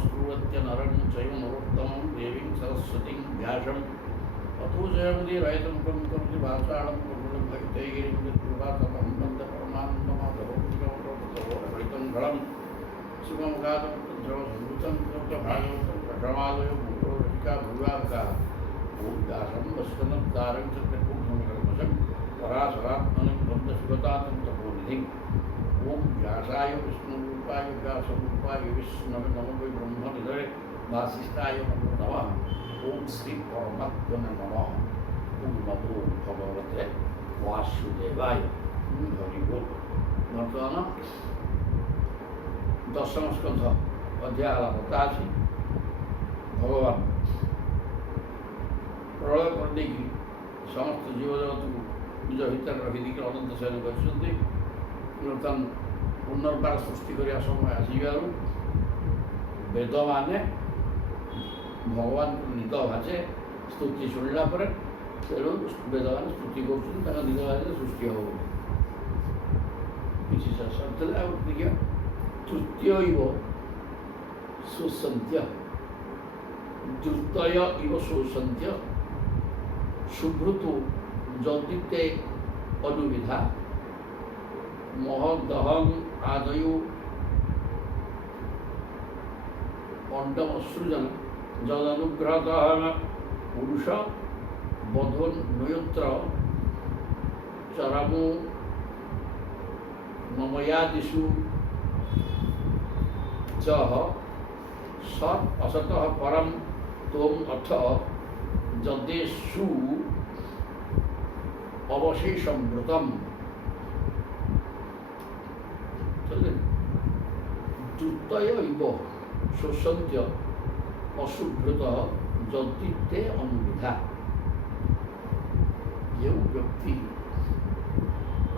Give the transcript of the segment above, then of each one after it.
नमस्कुर्वत्य नरं चैव नरोत्तमं देवीं सरस्वतीं व्यासं ततो जयमुदीरयतमुखं करोति भाषाणं कुर्वन् भक्तैः कृपातमं वन्दे परमानन्दमाधवं घलं सुखमुखादं भागवतं प्रमादयो भूरोहिका भूयाका भूव्यासं वस्तनद्दारं चक्रकुंभकर्मशं पराशरात्मनं बन्धशिवतातं तपोनिधिम् ओम व्यासाय विष्णुरूपाय व्यासरूपाय विष्णवे नमो वै ब्रह्मनिधये वासिष्ठाय नमो नमः। ओम श्री परमात्मने नमः। ओम नमो भगवते वासुदेवाय। हरि बोल। बर्तमान दशम स्कंध अध्याय 87 भगवान प्रलय करने की समस्त जीवजगत को निज भितर रखी अनंत शयन कर नूतन पुनर्बार सृष्टि करने समय आसबार वेद माने भगवान को निद भाषे स्तुति शुणिला तेणु वेद मैंने स्तुति कर निद भाषे सृष्टि हो किसी देखिए तृतीय सुसंत्य द्वितय इव सुसंत्य सुभृतु जदिते अनुविधा महदहं आदयु अंडमसृजन जदनुग्रहतः पुरुष बधोन्नयत्र चरमो ममयादिषु च सत् असतः परम त्वं अथ जदेषु अवशेषमृतम् द्रुतय इव शोषंत्य अशुभ्रत जदिते अनुविधा जो व्यक्ति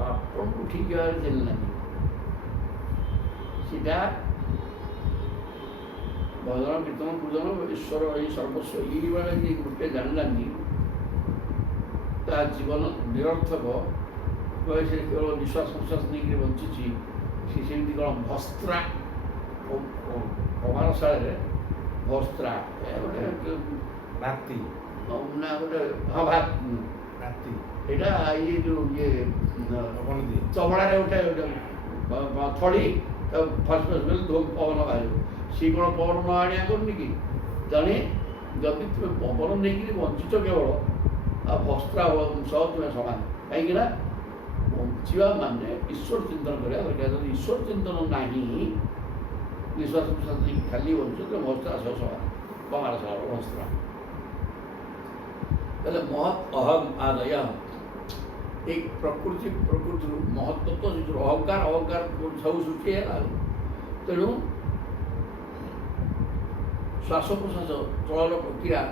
आपन को ठीक है जानना सीधा भजन कीर्तन पूजन ईश्वर ये सर्वस्व ये वाले गोटे जानलानी ता जीवन निरर्थक से केवल निश्वास प्रश्वास नहीं बंचुची से कौन भस्त्रा कमारशाल भस्त्रा गोटे भाती ना गोटे हाँ भाती यहाँ ये जो ये चमड़े गोटे थड़ी फर्स्ट फर्स्ट बेल पवन बाहर सी कौन पवन न आनिया करनी कि जाने जदि तुम पवन नहीं बंचुच केवल आ भस्त्रा सह तुम्हें सामान कहीं बंचा माने ईश्वर चिंतन करा दरकार ईश्वर चिंतन नहीं निश्वास प्रश्वास नहीं खाली बंचु तो भस्त्रा सह सामान कमार सह भस्त्रा महत अहम आदय एक प्रकृति महत्व जो अहंकार अहंकार सब सृष्टि है तेणु श्वास प्रश्वास चलन प्रक्रिया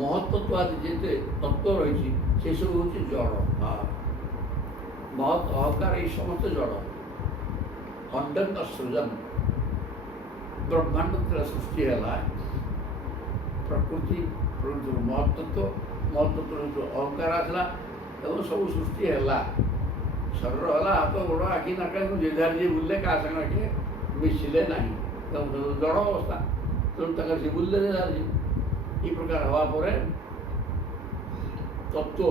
महत्व आदि जिते तत्व रही से सब हूँ जड़ महत अहंकार ये समस्त जड़ अंडन सृजन ब्रह्मांड सृष्टि है प्रकृति महत्व जो अहंकार आसला सब सृष्टि है शरीर है हाथ गोड़ आखि नाक जेझार जी बुले क्या संगे आखि मिसिले ना जड़ अवस्था तेणु सी बुले जेझार जी ये प्रकार हवा पर तत्व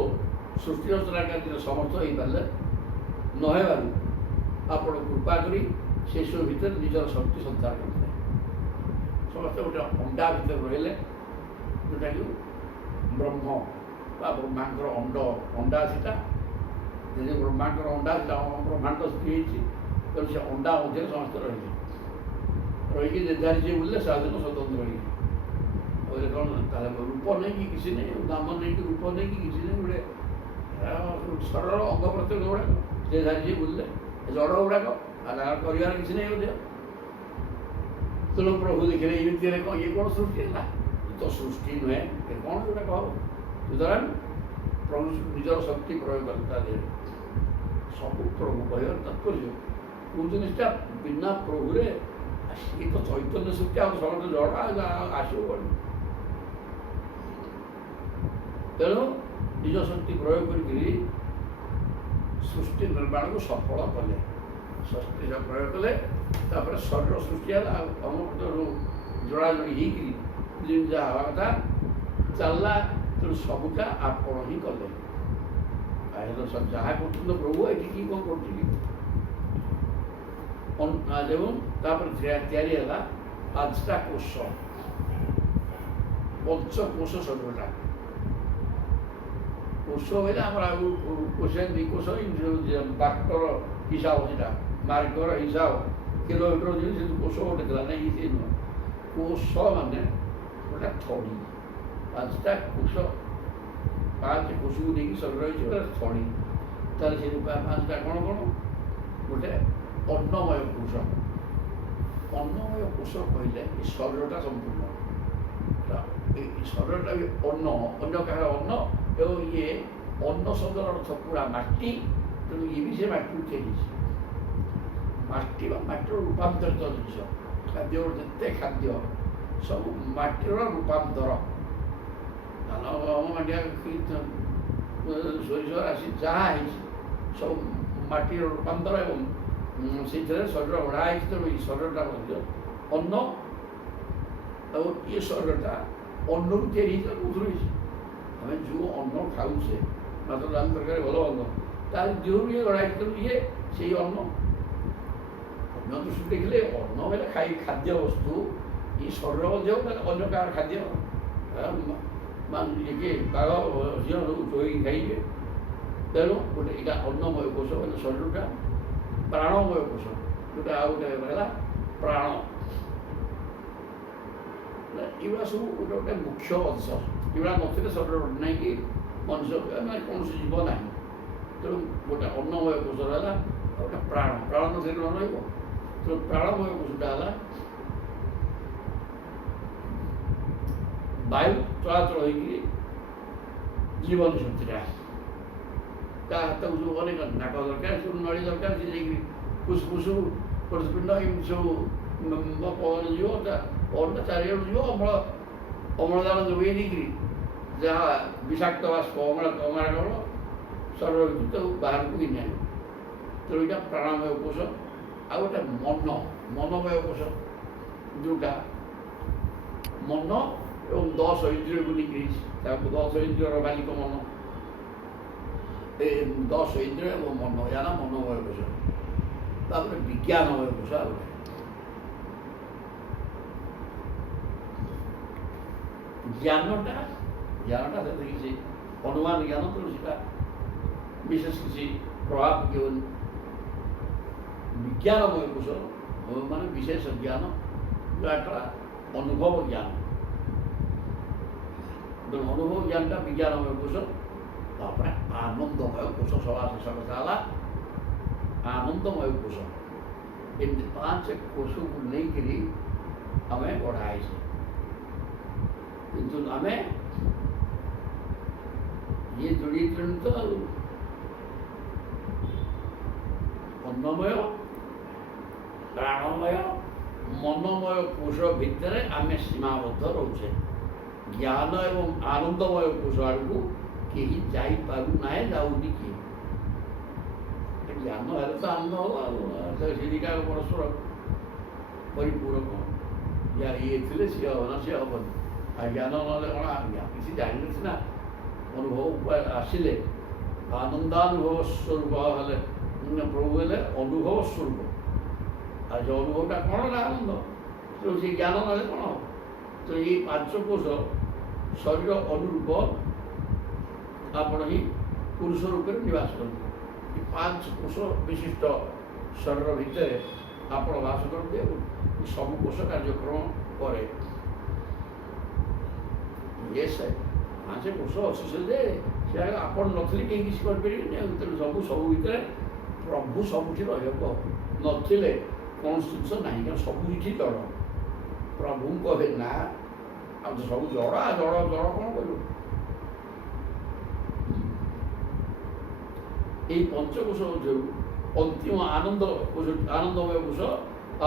सृष्टि रचना कार्य समर्थ हो पारे नहेबार आपण कृपा करी से सब भितर निजर शक्ति संचार करते समस्त गोटे अंडा भितर रहिले जोटा कि ब्रह्म ब्रह्मांकर अंडा सीटा ब्रह्मांकर अंडा ब्रह्मांड सृष्टि तो से अंडा मध्य समस्त रही जेझार जी बुले स्वाधीन स्वतंत्र रही कौन रूप नहीं कि किसी नहीं नाम नहीं कि रूप नहीं कि किसी नहीं गोटे सरल अंग प्रत्यंग गुड़ाक जेझार जी बुले जड़ गुड़ाक कर किसी नहीं बोध तेणु प्रभु देखिए ये कौन सृष्टि है तो सृष्टि नुहे कौन जोटा कह सुतरां प्रभु निजर शक्ति प्रयोग करता दे सब प्रभु कह तात्पर्य कौन जिनिसटा बिना प्रभु ये तो चैतन्य शक्ति आप समस्त जड़ आसो तेणु निज शक्ति प्रयोग कर सृष्टि निर्माण को सफल कले ଷଷ୍ଠୀ ପ୍ରୟୋଗ କଲେ ତାପରେ ଶରୀର ସୃଷ୍ଟି ହେଲା ଆଉ ଅମୃତରୁ ଯୋଡ଼ାଯୋଡ଼ି ହେଇକିରି ଯେମିତି ଯାହା ହେବା କଥା ଚାଲିଲା। ତେଣୁ ସବୁଟା ଆପଣ ହିଁ କଲେ। ଯାହା କରୁଛନ୍ତି ପ୍ରଭୁ ଏଠି କି କ'ଣ କରୁଛନ୍ତି ଏବଂ ତାପରେ ତିଆରି ହେଲା 5ଟା କୋଷ, ପଞ୍ଚକୋଷ ଶରୀରଟା। କୋଷ ବୋଇଲେ ଆମର ଆଉ କୋଷ 2 କୋଷ ବାକ୍ଟର ହିସାବ, ସେଟା ମାର୍ଗର ହିସାବ କିଲୋମିଟର ଯେମିତି ସେ କୋଷ ଗୋଟେ ଥିଲା ନାଇଁ, ସେ ନୁହଁ। କୋଷ ମାନେ ଗୋଟେ ଥଳି, 5ଟା କୋଷ, 5 କୋଷକୁ ନେଇକି ଶରୀର ହେଇଛି ଗୋଟେ ଥଳି। ତାହେଲେ ସେ 5ଟା କ'ଣ କ'ଣ? ଗୋଟେ ଅନ୍ନମୟ କୋଷ। ଅନ୍ନମୟ କୋଷ କହିଲେ ଏ ଶରୀରଟା ସମ୍ପୂର୍ଣ୍ଣ, ଏ ଶରୀରଟା ବି ଅନ୍ନ, ଅନ୍ୟ କାହାର ଅନ୍ନ, ଏବଂ ଇଏ ଅନ୍ନ ଶବ୍ଦର ଅର୍ଥ ପୁରା ମାଟି। ତେଣୁ ଇଏ ବି ସେ ମାଟିରୁ ତିଆରି ହେଇଛି। ମାଟି ବା ମାଟିର ରୂପାନ୍ତରିତ ଜିନିଷ, ଖାଦ୍ୟ ଯେତେ ଖାଦ୍ୟ ସବୁ ମାଟିର ରୂପାନ୍ତର। ଧାନ, ଗହମ, ମାଣ୍ଡିଆ, ସୋରିଷ, ରାଶି ଯାହା ହେଇଛି ସବୁ ମାଟିର ରୂପାନ୍ତର ଏବଂ ସେଇଥିରେ ଶରୀର ଗଢ଼ା ହେଇଛି। ତେଣୁ ଏଇ ଶରୀରଟା ମଧ୍ୟ ଅନ୍ନ, ଏବଂ ଏ ଶରୀରଟା ଅନ୍ନରୁ ତିଆରି ହେଇଛି। କୋଉଥିରୁ ହେଇଛି? ଆମେ ଯେଉଁ ଅନ୍ନ ଖାଉଛେ, ମାତ୍ର ଡାଲି ତରକାରୀ ଭଲ ଅନ୍ନ, ତାର ଦେହରୁ ଇଏ ଗଢ଼ା ହେଇଛି। ତେଣୁ ଇଏ ସେଇ ଅନ୍ନ। ଅନ୍ୟ ଦୃଷ୍ଟି ଦେଖିଲେ ଅନ୍ନ ହେଲେ ଖାଦ୍ୟ ବସ୍ତୁ, ଏ ଶରୀର ମଧ୍ୟ ଅନ୍ୟ କାହାର ଖାଦ୍ୟ। ଇଏ ବାଘ ଝିଅ ସବୁ ଚୋଇକି ଖାଇବେ। ତେଣୁ ଗୋଟେ ଏଇଟା ଅନ୍ନମୟ କୋଷ, ମାନେ ଶରୀରଟା ପ୍ରାଣମୟ କୋଷ, ଯୋଉଟା ଆଉ ଗୋଟେ ହେଲା ପ୍ରାଣ। ଏଗୁଡ଼ା ସବୁ ଗୋଟେ ଗୋଟେ ମୁଖ୍ୟ ଅଂଶ। ଏଗୁଡ଼ା ନଥିଲେ ଶରୀର ନାହିଁ କି ମଣିଷ ମାନେ କୌଣସି ଜୀବ ନାହିଁ। ତେଣୁ ଗୋଟେ ଅନ୍ନମୟ କୋଷ ହେଲା, ଆଉ ଗୋଟେ ପ୍ରାଣ। ପ୍ରାଣ ନଥିଲେ ନ ରହିବ। ତେଣୁ ପ୍ରାଣମୟ କୋଷଟା ହେଲା ବାୟୁ ଚଳାଚଳ ହେଇକି ଜୀବନ ଶକ୍ତିଟା। ତା ହାତକୁ ସବୁ ଅନେକ ନାକ ଦରକାର, ସବୁ ନଳୀ ଦରକାର, ସେ ଯାଇକି ଫୁସଫୁସ, ହୃଦପିଣ୍ଡ ଏମିତି ସବୁ ପବନ ଯିବ, ପବନଟା ଚାରିଆଡ଼କୁ ଯିବ, ଅମ୍ଳଜାନ ଯୋଗାଇ ଦେଇକିରି ଯାହା ବିଷାକ୍ତ ବାଷ୍ପ ଅଙ୍ଗାରକାମ୍ଳ ଶରୀର ଭିତରୁ ତାକୁ ବାହାରକୁ ଘିନି ଆଣିବ। ତେଣୁ ଏଇଟା ପ୍ରାଣମୟ କୋଷ। ଆଉ ଗୋଟେ ମନମୟ କୋଷ, ଯେଉଁଟା ମନ ଏବଂ 10 ଇନ୍ଦ୍ରିୟକୁ ନେଇକି ହେଇଛି। ତାକୁ 10 ଇନ୍ଦ୍ରିୟର ମାଲିକ ମନ। ଏ 10 ଇନ୍ଦ୍ରିୟ ଏବଂ ମନ, ଏହା ମନମୟ କୋଷ। ତାପରେ ବିଜ୍ଞାନମୟ କୋଷ ଆଉ ଗୋଟେ। ଜ୍ଞାନଟା ସେଥିରେ କିଛି ଅନୁମାନ ଜ୍ଞାନ, ତେଣୁ ସେଟା ବିଶେଷ କିଛି ପ୍ରଭାବ ପକେଇବନି। ବିଜ୍ଞାନମୟ କୋଷ ମାନେ ବିଶେଷ ଜ୍ଞାନ, ଯେଉଁଟା ଅନୁଭବ ଜ୍ଞାନ। ତେଣୁ ଅନୁଭବ ଜ୍ଞାନଟା ବିଜ୍ଞାନମୟ କୋଷ। ତାପରେ ଆନନ୍ଦମୟ କୋଷ, ସଭା ଶେଷ କଥା ହେଲା ଆନନ୍ଦମୟ କୋଷ। ଏମିତି 5 କୋଷକୁ ନେଇକରି ଆମେ ଗଢ଼ା ହେଇଛେ। କିନ୍ତୁ ଆମେ ଇଏ ଯୋଡ଼ିଛନ୍ତି ତ ଅନ୍ନମୟ, ପ୍ରାଣମୟ, ମନମୟ କୋଷ ଭିତରେ ଆମେ ସୀମାବଦ୍ଧ ରହୁଛେ। ଜ୍ଞାନ ଏବଂ ଆନନ୍ଦମୟ କୋଷ ଆଡ଼କୁ କେହି ଯାଇପାରୁନାହିଁ, ଯାଉନି କିଏ। ଜ୍ଞାନ ହେଲେ ତ ଆନନ୍ଦ ହବ। ଆଉ ସେ ଦୁଇଟା ପରସ୍ପର ପରିପୂରକ। ଇଏ ଥିଲେ ସିଏ ହବ ନା, ସିଏ ହବନି। ଆଉ ଜ୍ଞାନ ନହେଲେ କ'ଣ? କିଛି ଜାଣିଲେ ସିନା ଅନୁଭବ ଆସିଲେ। ଆନନ୍ଦାନୁଭବ ସ୍ୱରୂପ ହେଲେ ପ୍ରଭୁ ହେଲେ ଅନୁଭବ ସ୍ୱରୂପ। ଆଉ ସେ ଅନୁଭବଟା କ'ଣ ନା ଆନନ୍ଦ। ତେଣୁ ସେ ଜ୍ଞାନ ନହେଲେ କ'ଣ ହବ? ତ ଏଇ 5 କୋଷ ଶରୀର ଅନୁରୂପ ଆପଣ ହିଁ ପୁରୁଷ ରୂପରେ ନିବାସ କରନ୍ତି। ଏ 5 କୋଷ ବିଶିଷ୍ଟ ଶରୀର ଭିତରେ ଆପଣ ବାସ କରନ୍ତି ଏବଂ ସବୁ କୋଷ କାର୍ଯ୍ୟକ୍ରମ କରେ। ସେ କୋଷ ଅଛି ସେ ଆପଣ ନଥିଲେ କେହି କିଛି କରିପାରିବେନି। ତେଣୁ ସବୁ ଭିତରେ ପ୍ରଭୁ ସବୁଠି ରହିବାକୁ ହବ। ନଥିଲେ କୌଣସି ଜିନିଷ ନାହିଁ, କାରଣ ସବୁ ଏଠି ଜଡ଼। ପ୍ରଭୁଙ୍କ ନା ଆଉ ତ ସବୁ ଜଡ଼ କ'ଣ କରିବ? এই ପଞ୍ଚକୋଷ ଯେଉଁ ଅନ୍ତିମ ଆନନ୍ଦମୟ କୋଷ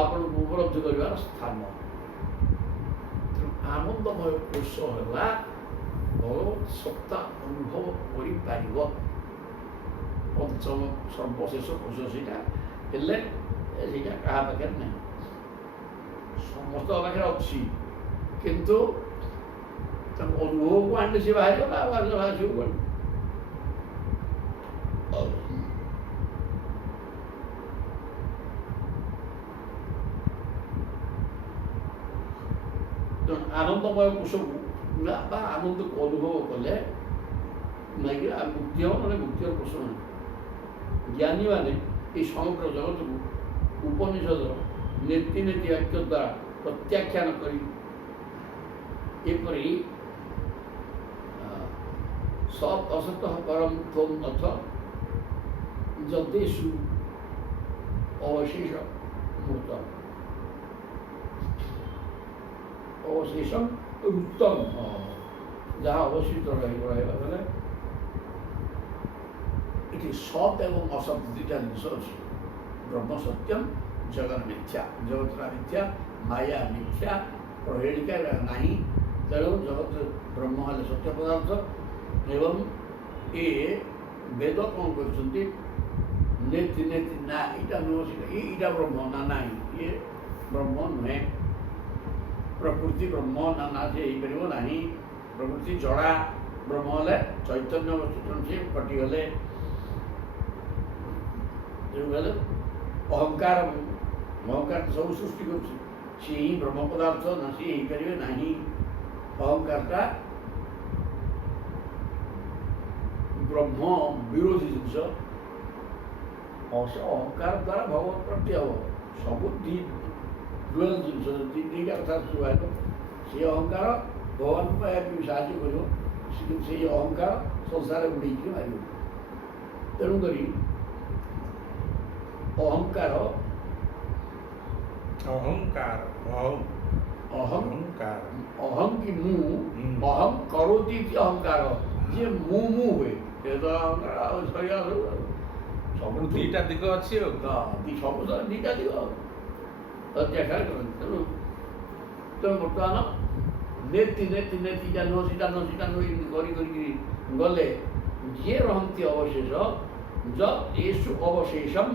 ଆପଣଙ୍କୁ ଉପଲବ୍ଧି କରିବାର ସ୍ଥାନ। ତେଣୁ ଆନନ୍ଦମୟ କୋଷ ହେଲା ଭଗବତ ସତ୍ତା ଅନୁଭବ କରିପାରିବ। ପଞ୍ଚମ ସର୍ବଶେଷ କୋଷ ସେଇଟା ହେଲେ ସେଇଟା କାହା ପାଖରେ ନାହିଁ, ସମସ୍ତଙ୍କ ପାଖରେ ଅଛି, କିନ୍ତୁ ତାଙ୍କ ଅନୁଭବକୁ ଆଣିଲେ ସେ ବାହାରିଗଲା, ଆଉ ବାହାରିବ କ'ଣ? ଆନନ୍ଦମୟ କୋଷକୁ ବା ଆନନ୍ଦକୁ ଅନୁଭବ କଲେ ନାଇକି ମୁକ୍ତି ହେବ, ନହେଲେ ମୁକ୍ତିର ପ୍ରଶ୍ନ ନାହିଁ। ଜ୍ଞାନୀମାନେ এই সমগ্র জগৎକୁ ଉପନିଷଦର ନୀତି ନୀତି ବାକ୍ୟ ଦ୍ୱାରା ପ୍ରତ୍ୟାଖ୍ୟାନ କରି ଏପରି ସତ୍ ଅସତଃ ପରମ ତ୍ୱମ୍ ଅଥ ଯଦେଷୁ ଅବଶେଷ ମୂତ ଅବଶେଷମ୍ ଉତ୍ତମ, ଯାହା ଅବଶିଷ୍ଟ ରହିବା ବେଲେ ଏଠି ସତ୍ ଏବଂ ଅସତ୍ ଦୁଇଟା ଜିନିଷ ଅଛି। ବ୍ରହ୍ମ ସତ୍ୟମ୍, ଜଗନ୍ ମିଥ୍ୟା, ଜଗତର ମିଥ୍ୟା, ମାୟା ମିଥ୍ୟା, ପ୍ରହେଳିକା ନାହିଁ। ତେଣୁ ଜଗତ ବ୍ରହ୍ମ ହେଲେ ସତ୍ୟ ପଦାର୍ଥ ଏବଂ ଏ ବେଦ କ'ଣ କରୁଛନ୍ତି, ନେତି ନେତି ନା ଏଇଟା ନୁହଁ, ଏଇଟା ବ୍ରହ୍ମ ନା ନାହିଁ, ଇଏ ବ୍ରହ୍ମ ନୁହେଁ। ପ୍ରକୃତି ବ୍ରହ୍ମ ନା ନା ସେ ହେଇପାରିବ ନାହିଁ। ପ୍ରକୃତି ଜଡ଼ା, ବ୍ରହ୍ମ ହେଲେ ଚୈତନ୍ୟ ବସ୍ତୁ ସେ କଟିଗଲେ। ଯେଉଁବେଳେ ଅହଙ୍କାର ଅହଙ୍କାର ତ ସବୁ ସୃଷ୍ଟି କରୁଛି, ସିଏ ହିଁ ବ୍ରହ୍ମ ପଦାର୍ଥ ନା, ସିଏ ହେଇପାରିବେ ନାହିଁ। ଅହଙ୍କାରଟା ବ୍ରହ୍ମ ବିରୋଧୀ ଜିନିଷ। ଅହଙ୍କାର ଦ୍ୱାରା ଭଗବତ ପ୍ରାପ୍ତି ହେବ। ସବୁ ଡୁଆଲ ଜିନିଷ, ଦୁଇଟା କଥା ଶୁଭାଇବ। ସେ ଅହଙ୍କାର ଭଗବାନଙ୍କୁ ପାଇବା ପାଇଁ ସାହାଯ୍ୟ କରିବ, କିନ୍ତୁ ସେଇ ଅହଙ୍କାର ସଂସାରରେ ଉଡ଼େଇକି ମାରିବ। ତେଣୁକରି ଅହଙ୍କାର ଅହଙ୍କାର ଅହଙ୍କାର ଅହଂ କି ମୁଁ, ଅହଂ କରୋତି ଅହଙ୍କାର, ଯିଏ ମୁଁ ହୁଏ, ସେ ତ ଅହଙ୍କାର ଆଉ ସରିବା ସବୁ ଦୁଇଟା ଦିଗ ଅଛି ଆଉ ସବୁ ଦୁଇଟା ଦିଗ ଅତ୍ୟାଚାର କରନ୍ତି। ତେଣୁ ବର୍ତ୍ତମାନ ନେତି ନେତି ନେତି ଏଇଟା ନୁହଁ ସେଇଟା ନୁହଁ ସେଇଟା ନୁହଁ ଏମିତି କରିକି ଗଲେ ଯିଏ ରହନ୍ତି ଅବଶେଷ ଯେଷୁ ଅବଶେଷମ୍,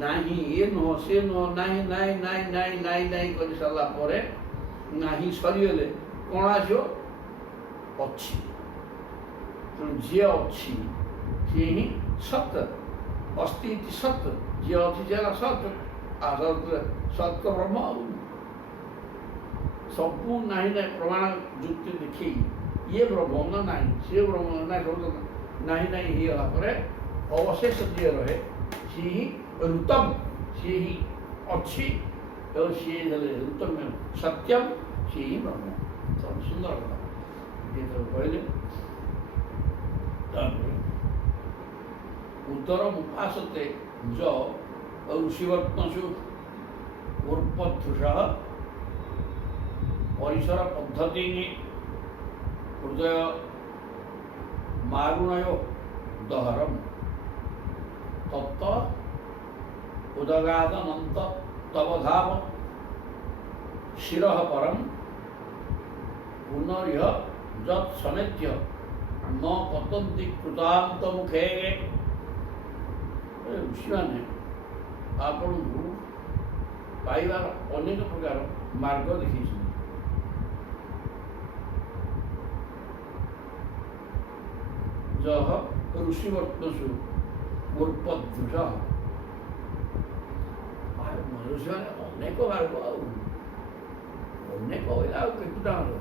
ନାହିଁ ଏ ନୁହଁ ସେ ନୁହଁ, ନାହିଁ ନାହିଁ ନାହିଁ ନାହିଁ ନାହିଁ ନାହିଁ କରିସାରିଲା ପରେ ନାହିଁ ସରିଗଲେ କ'ଣ ଆସିବ? ଅଛି। ତେଣୁ ଯିଏ ଅଛି ସିଏ ହିଁ ସତ, ଅସ୍ତି ଇତି ସତ, ଯିଏ ଅଛି ସେ ହେଲା ସତ, ସତ ବ୍ରହ୍ମ। ଆଉ ସବୁ ନାହିଁ ନାହିଁ ପ୍ରମାଣ ଯୁକ୍ତି ଦେଖେଇ ଇଏ ବ୍ରହ୍ମ ନା ନାହିଁ, ସିଏ ବ୍ରହ୍ମ ନା, ସବୁ ନାହିଁ ନାହିଁ ହେଇଗଲା ପରେ ଅବଶେଷ ଯିଏ ରହେ ସିଏ ହିଁ ଋତମ୍, ସିଏ ହିଁ ଅଛି, ଏବଂ ସିଏ ହେଲେ ଋତମ୍ ସତ୍ୟମ୍, ସିଏ ହିଁ ବ୍ରହ୍ମ। ସବୁ ସୁନ୍ଦର କଥା କହିଲେ। ଉତ୍ତରମ୍ ଉପାସତେ ଯ ଋଷିବତ୍ମସୁ ଉର୍ପଧୃଷଃ ପରିସର ପଦ୍ଧତିନି ହୃଦୟ ମାରୁଣୟ ଦହରମ୍ ତତ୍ତ ଉଦଗାଦନନ୍ତ ତବଧାମ ଶିରଃ ପରମ୍ ପୁନରିହ ଯତ୍ ସಮೇତ୍ୟ ନ ପତନ୍ତି କୃତାନ୍ତ ମୁଖେ। ଋଷିମାନେ ଆପଣଙ୍କୁ ପାଇବାର ଅନେକ ପ୍ରକାର ମାର୍ଗ ଦେଖେଇଛନ୍ତି। ଯଃ ଋଷିବର୍ତ୍ତସୁ ଉର୍ପଧୃଷଃ, ଋଷିମାନେ ଅନେକ ମାର୍ଗ, ଆଉ ଅନେକ ହେଲା ଆଉ କେତେଟା ମାର୍ଗ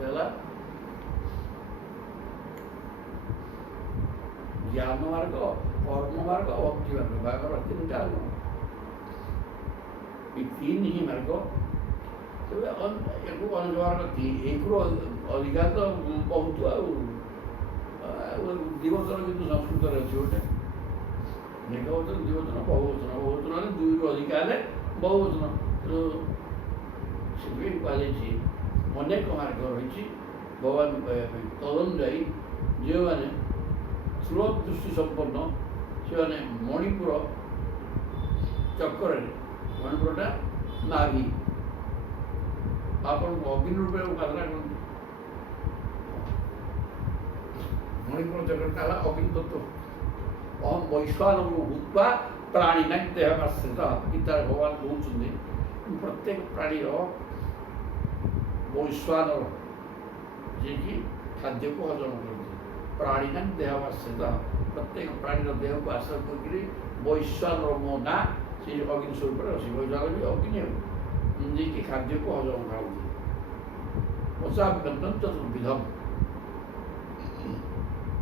ହେଲା? ଜ୍ଞାନ ମାର୍ଗ, କର୍ମ ମାର୍ଗ, ଭକ୍ତି ମାର୍ଗ, ବାହାଘର ତିନିଟା ଆଉ ଏ ତିନି ହିଁ ମାର୍ଗ। ତେବେ ୟାକୁ ଅନେକ ମାର୍ଗ ଏଇଥିରୁ ଅଧିକା ତ ବହୁତ ଆଉ ଦିବଚନ, କିନ୍ତୁ ସଂସ୍କୃତରେ ଅଛି ଗୋଟେ ଏକବଚନ, ଦ୍ୱିବଚନ, ବହୁବଚନ। ବହୁବଚନ ହେଲେ ଦୁଇରୁ ଅଧିକା ହେଲେ ବହୁବଚନ। ତେଣୁ ସେଥିପାଇଁ କୁହାଯାଇଛି ଅନେକ ମାର୍ଗ ରହିଛି ଭଗବାନଙ୍କୁ ପାଇବା ପାଇଁ। ତଦନୁଯାୟୀ ଯେଉଁମାନେ ସ୍ରୋତ ଦୃଷ୍ଟି ସମ୍ପନ୍ନ ସେମାନେ ମଣିପୁର ଚକ୍ରରେ, ମଣିପୁରଟା ନାଭି, ଆପଣଙ୍କୁ ଅଗ୍ନି ରୂପେ ଉପାସନା କରନ୍ତି। ମଣିପୁର ଚକ୍ରଟା ହେଲା ଅଗ୍ନି ତତ୍ତ୍ୱ, ଅହଂ ବୈଶ୍ୱାନର ଭୂତ୍ୱା ପ୍ରାଣୀନାଂ ଦେହମାଶ୍ରିତଃ। ଗୀତାରେ ଭଗବାନ କହୁଛନ୍ତି ପ୍ରତ୍ୟେକ ପ୍ରାଣୀର ବୈଶ୍ୱାନର ଯିଏକି ଖାଦ୍ୟକୁ ହଜମ କରନ୍ତି, ପ୍ରାଣୀନାଂ ଦେହମାଶ୍ରିତଃ। ପ୍ରତ୍ୟେକ ପ୍ରାଣୀର ଦେହକୁ ଆଶ୍ରୟ କରିକିରି ବୈଶ୍ୱାନର ମୋ ନାଁ ସେ ଅଗ୍ନି ସ୍ୱରୂପରେ ଅଛି। ବୈଶ୍ୱାନ ବି ଅଗ୍ନି ହେବ ଯିଏକି ଖାଦ୍ୟକୁ ହଜମ କରନ୍ତି। ପଚାବ୍ୟନ୍ନଂ ଚତୁର୍ବିଧମ୍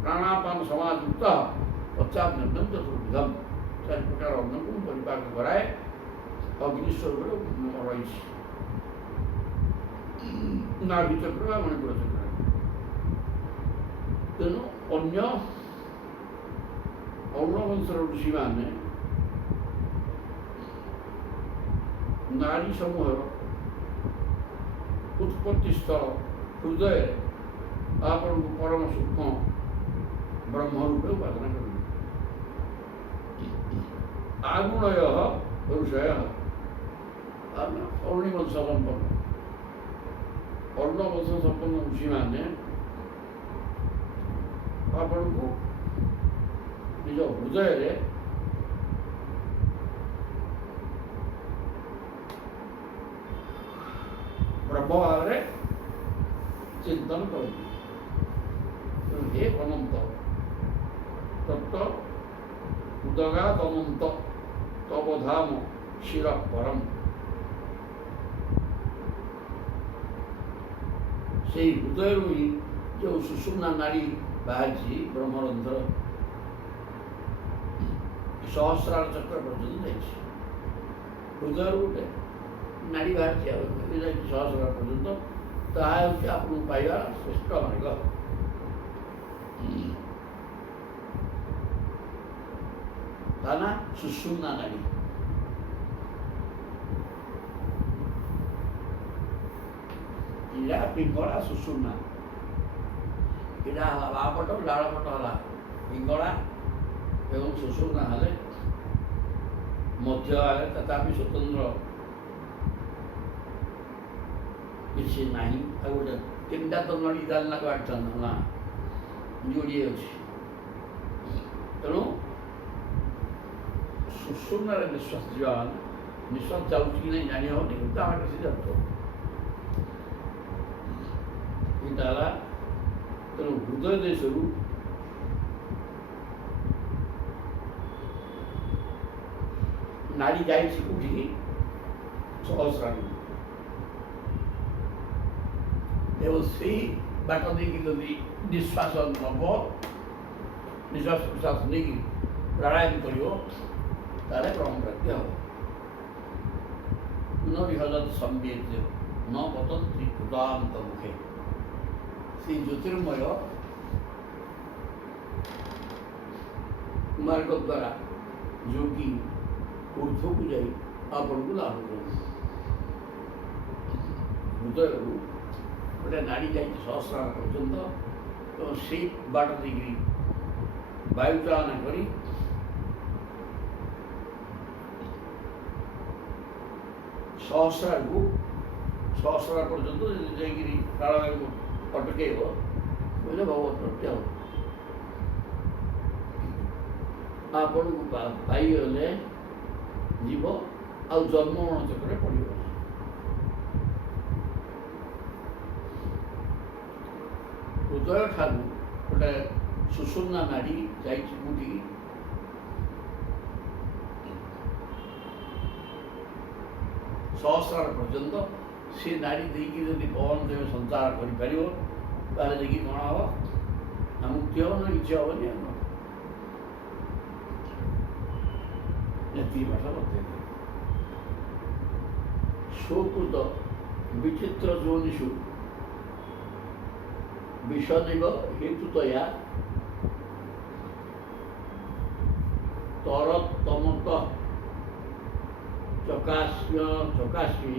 ପ୍ରାଣାପାନ ସମାଯୁକ୍ତ ପଚାବ୍ୟନ୍ନଂ ଚତୁର୍ବିଧମ୍। 4 ପ୍ରକାର ଅନ୍ନକୁ ପରିପାକ କରାଏ ଅଗ୍ନି ସ୍ୱରୂପରେ ରହିଛି। ନାଭି ଚକ୍ର ବା ମଣିପୁର ଚକ୍ର। ତେଣୁ ଅନ୍ୟ ଅରୁଣ ବଂଶର ଋଷିମାନେ ନାରୀ ସମୂହର ଉତ୍ପତ୍ତି ସ୍ଥଳ ହୃଦୟରେ ଆପଣଙ୍କୁ ପରମ ସୂକ୍ଷ୍ମ ବ୍ରହ୍ମ ରୂପେ ଉପାସନା କରିବେ। ଆଗୁଣୟ ଋଷୟ ଅରୁଣୀ ବଂଶ ସମ୍ପନ୍ନ ଅରୁଣ ବଂଶ ସମ୍ପନ୍ନ ଋଷିମାନେ ଆପଣଙ୍କୁ ନିଜ ହୃଦୟରେ ବ୍ରହ୍ମ ଭାବରେ ଚିନ୍ତନ କରନ୍ତି। ତେଣୁ ହେ ଅନନ୍ତ ତତ୍ତ ଉଦଗାତ୍ ଅନନ୍ତ ତବ ଧାମ ଶିର ପରମ୍। ସେଇ ହୃଦୟରୁ ହିଁ ଯେଉଁ ସୁଷୁମ୍ନା ନାଡ଼ି ବାହାରିଛି ବ୍ରହ୍ମରନ୍ଧ୍ର ସହସ୍ରାର ଚକ୍ର ପର୍ଯ୍ୟନ୍ତ ଯାଇଛି। ହୃଦୟରୁ ଗୋଟେ ନାଡ଼ି ବାହାରିଛି ଆଉ ଯାଇଛି ସହସ୍ରାର ପର୍ଯ୍ୟନ୍ତ। ତାହା ହେଉଛି ଆପଣଙ୍କୁ ପାଇବା ଶ୍ରେଷ୍ଠ ମାର୍ଗ। ତା ନା ସୁଷୁମ୍ନା ନାଡ଼ି। ଇଡ଼ା ପିଙ୍ଗଳା ସୁଷୁମ୍ନା। ଇଡ଼ା ହେଲା ବାଁ ପଟ, ଡାହାଣ ପଟ ହେଲା ପିଙ୍ଗଳା ଏବଂ ସୁଷୁମ୍ନା ହେଲେ ମଧ୍ୟ ହେଲେ ତଥା ବି ସ୍ୱତନ୍ତ୍ର କିଛି ନାହିଁ। ଆଉ ଗୋଟେ 3ଟା ତ ନଡ଼ି ଚାଲିଲାକୁ 8ଟା ନା ଯୋଡ଼ିଏ ଅଛି। ତେଣୁ ସୁଷୁମ୍ନାରେ ନିଶ୍ୱାସ ଯିବା ମାନେ ନିଶ୍ୱାସ ଯାଉଛି କି ନାହିଁ ଜାଣି ହେବନି, କିନ୍ତୁ ତା ବାଟେ ସେ ଯାଉଥିବ। ଏଇଟା ହେଲା। ତେଣୁ ହୃଦୟ ଦେଶରୁ ନାଡ଼ି ଯାଇଛି କୋଉଠିକି ସହସ୍ରାରୁ ଏବଂ ସେଇ ବାଟ ଦେଇକି ଯଦି ନିଶ୍ୱାସ ନେବ, ନିଶ୍ୱାସ ପ୍ରଶ୍ୱାସ ନେଇକି ପ୍ରାଣାୟାମ କରିବ ତାହେଲେ ବ୍ରହ୍ମପ୍ରାପ୍ତି ହେବ। ପୁନରିହଜତ୍ ସମ୍ବେଦ୍ୟ ନ ପତନ୍ତି ହୃଦାନ୍ତ ମୁଖେ। ସେଇ ଜ୍ୟୋତିର୍ମୟ ମାର୍ଗ ଦ୍ୱାରା ଯୋଗୀ ଊର୍ଦ୍ଧ୍ୱକୁ ଯାଇ ଆପଣଙ୍କୁ ଲାଭ କରନ୍ତି। ହୃଦୟରୁ ଗୋଟେ ନାଡ଼ି ଯାଇଛି ସହସ୍ରାର ପର୍ଯ୍ୟନ୍ତ ଏବଂ ସେଇ ବାଟ ଦେଇକି ବାୟୁ ଚାଳନା କରି ସହସ୍ରାର ପର୍ଯ୍ୟନ୍ତ ଯାଇକିରି ପ୍ରାଣବାୟୁ ଅଟକେଇବ ବୋଇଲେ ଭଗବତ ପ୍ରାପ୍ତି ହେବ। ଆପଣଙ୍କୁ ପାଇଗଲେ ଯିବ ଆଉ ଜନ୍ମ ମରଣ ଚକ୍ରରେ ପଡ଼ିବ। ହୃଦୟ ଠାରୁ ଗୋଟେ ସୁଷୁମ୍ନା ନାଡ଼ି ଯାଇଛି କୋଉଠିକି ସହସ୍ରାର ପର୍ଯ୍ୟନ୍ତ। ସେ ନାଡ଼ି ଦେଇକି ଯଦି ପବନ ଦେବେ ସଞ୍ଚାର କରିପାରିବ ତାହେଲେ ଯାଇକି କ'ଣ ହେବ ନା ମୁକ୍ତି ହେବ, ନା କିଛି ହେବନି। ଏତିକି ପାଠ ବତେଇଲେ। ସୁକୃତ ବିଚିତ୍ର ଯୋନିଷୁ ବିଷଦିବ ହେତୁତୟା ତରତମତ ଚକାଶ୍ମୀ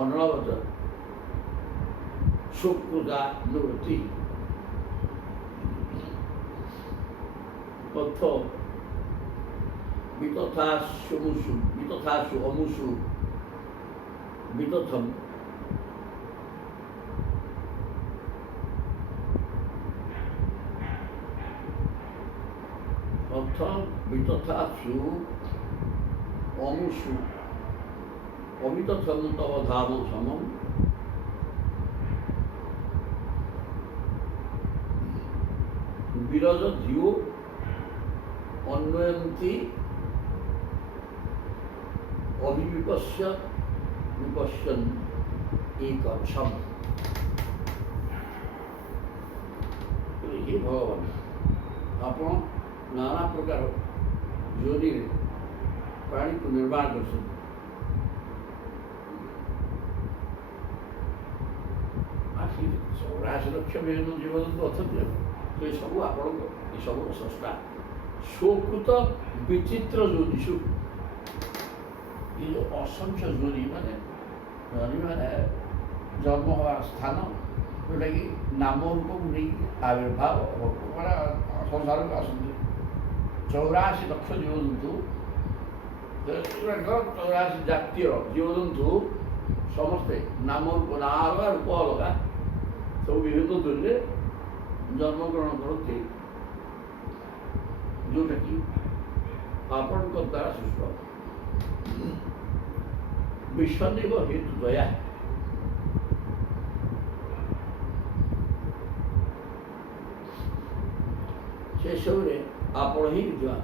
ଅନଳବତ ସୁକୃତା ନିବୃତ୍ତି। অর্থ বিতথাসু অমুষু বিতথম অর্থ বিতথাৎসু অমুষু অবিতথম তব ধাম সমম বিরজ ধিও অন্বয়ন্তি অভিবিপস্য বিপশ্যন এক শব্দ। হে ভগবান, ଆପଣ ନାନା ପ୍ରକାର ଯୋନିରେ ପ୍ରାଣୀକୁ ନିର୍ମାଣ କରିଛନ୍ତି। ଆସି 84 ଲକ୍ଷ ବିଭିନ୍ନ ଜୀବଜନ୍ତୁ ଅଛନ୍ତି, ଏସବୁ ଆପଣଙ୍କ ଏସବୁର ସ୍ରଷ୍ଟା। ସୁକୃତ ବିଚିତ୍ର ଯୋନି, ଏ ଯେଉଁ ଅସଂଖ୍ୟ ଯୋନି ମାନେ ଜନ୍ମ ହେବା ସ୍ଥାନ, ଯେଉଁଟାକି ନାମ ରୂପକୁ ନେଇକି ଆବିର୍ଭାବ ମାନେ ସଂସାରକୁ ଆସନ୍ତି। 84 ଲକ୍ଷ ଜୀବଜନ୍ତୁ, 84 ଜାତୀୟ ଜୀବଜନ୍ତୁ ସମସ୍ତେ ନାମ ରୂପ ନା ଅଲଗା ରୂପ ଅଲଗା ସବୁ ବିଭିନ୍ନ ଦୂରରେ ଜନ୍ମଗ୍ରହଣ କରନ୍ତି, ଯେଉଁଟାକି ଆପଣଙ୍କ ଦ୍ୱାରା ସୃଷ୍ଟ। ବିଶ୍ୱଦେବ ହେତୁ ଦୟା, ସେସବୁରେ ଆପଣ ହିଁ ବିଦ୍ୟମାନ।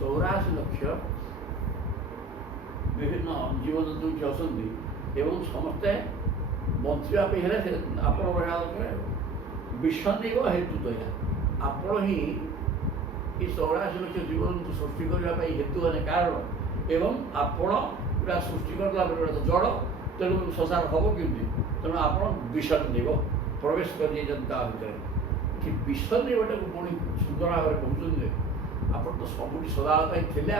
ଚଉରାଶୀ ଲକ୍ଷ ବିଭିନ୍ନ ଜୀବଜନ୍ତୁ ଏଠି ଅଛନ୍ତି ଏବଂ ସମସ୍ତେ ବଞ୍ଚିବା ପାଇଁ ହେଲେ ସେ ଆପଣ ରହିବା ଦରକାର। ବିଶ୍ୱଦେବ ହେତୁ ଦୟା, ଆପଣ ହିଁ ଏ 84 ଲକ୍ଷ ଜୀବଜନ୍ତୁ ସୃଷ୍ଟି କରିବା ପାଇଁ ହେତୁ ମାନେ କାରଣ, ଏବଂ ଆପଣ ପୁରା ସୃଷ୍ଟି କରିଦେଲା ପରେ ଗୋଟେ ଜଡ଼, ତେଣୁ ସଂସାର ହେବ କେମିତି? ତେଣୁ ଆପଣ ବିଶ୍ୱଦେବ ପ୍ରବେଶ କରିଯାଇଛନ୍ତି ତା ଭିତରେ। କି ବିଶ୍ୱଦେବଟାକୁ ପୁଣି ସୁନ୍ଦର ଭାବରେ କହୁଛନ୍ତି, ଆପଣ ତ ସବୁଠି ସଦାବେଳ ପାଇଁ ଥିଲେ,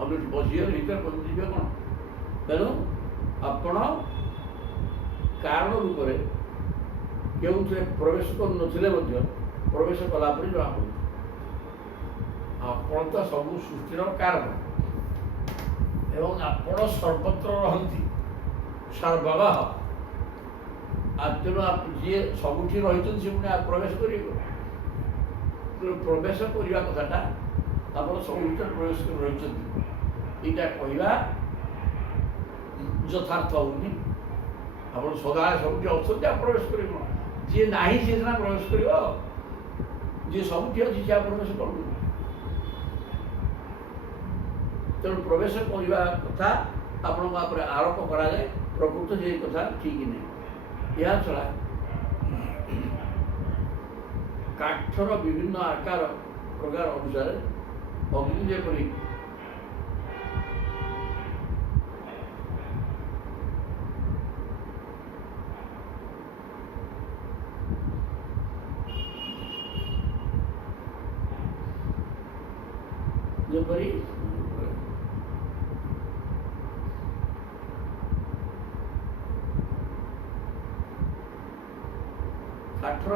ଅନ୍ୟଠି ବସିଗଲେ ଭିତରେ ପହଞ୍ଚିଯିବେ କ'ଣ? ତେଣୁ ଆପଣ କାରଣ ରୂପରେ କେଉଁଥିରେ ପ୍ରବେଶ କରୁନଥିଲେ ମଧ୍ୟ ପ୍ରବେଶ କଲା ପରେ ଜଣାପଡ଼ୁଛି। ଆପଣ ତ ସବୁ ସୃଷ୍ଟିର କାରଣ ଏବଂ ଆପଣ ସର୍ବତ୍ର ରହନ୍ତି, ସର୍ବବାହ। ତେଣୁ ଯିଏ ସବୁଠି ରହିଛନ୍ତି ସେ ପୁଣି ପ୍ରବେଶ କରିବ। ତେଣୁ ପ୍ରବେଶ କରିବା କଥାଟା ଆପଣ ସବୁ ଭିତରେ ପ୍ରବେଶ କରି ରହିଛନ୍ତି, ଏଇଟା କହିବା ଯଥାର୍ଥ ହେଉନି। ଆପଣ ସଦାବେଳେ ସବୁଠି ଅଛନ୍ତି, ଆଉ ପ୍ରବେଶ କରିବ କ'ଣ? ଯିଏ ନାହିଁ ସିଏ ସିନା ପ୍ରବେଶ କରିବ, ଯିଏ ସବୁଠି ଅଛି ସିଏ ପ୍ରବେଶ କରୁନି। ତେଣୁ ପ୍ରବେଶ କରିବା କଥା ଆପଣଙ୍କ ଉପରେ ଆରୋପ କରାଯାଏ, ପ୍ରକୃତ ସେ କଥା ଠିକ୍ ନାହିଁ। ଏହା ଛଡ଼ା କାଠର ବିଭିନ୍ନ ଆକାର ପ୍ରକାର ଅନୁସାରେ ଅଗ୍ନି ଯେପରି କାଠର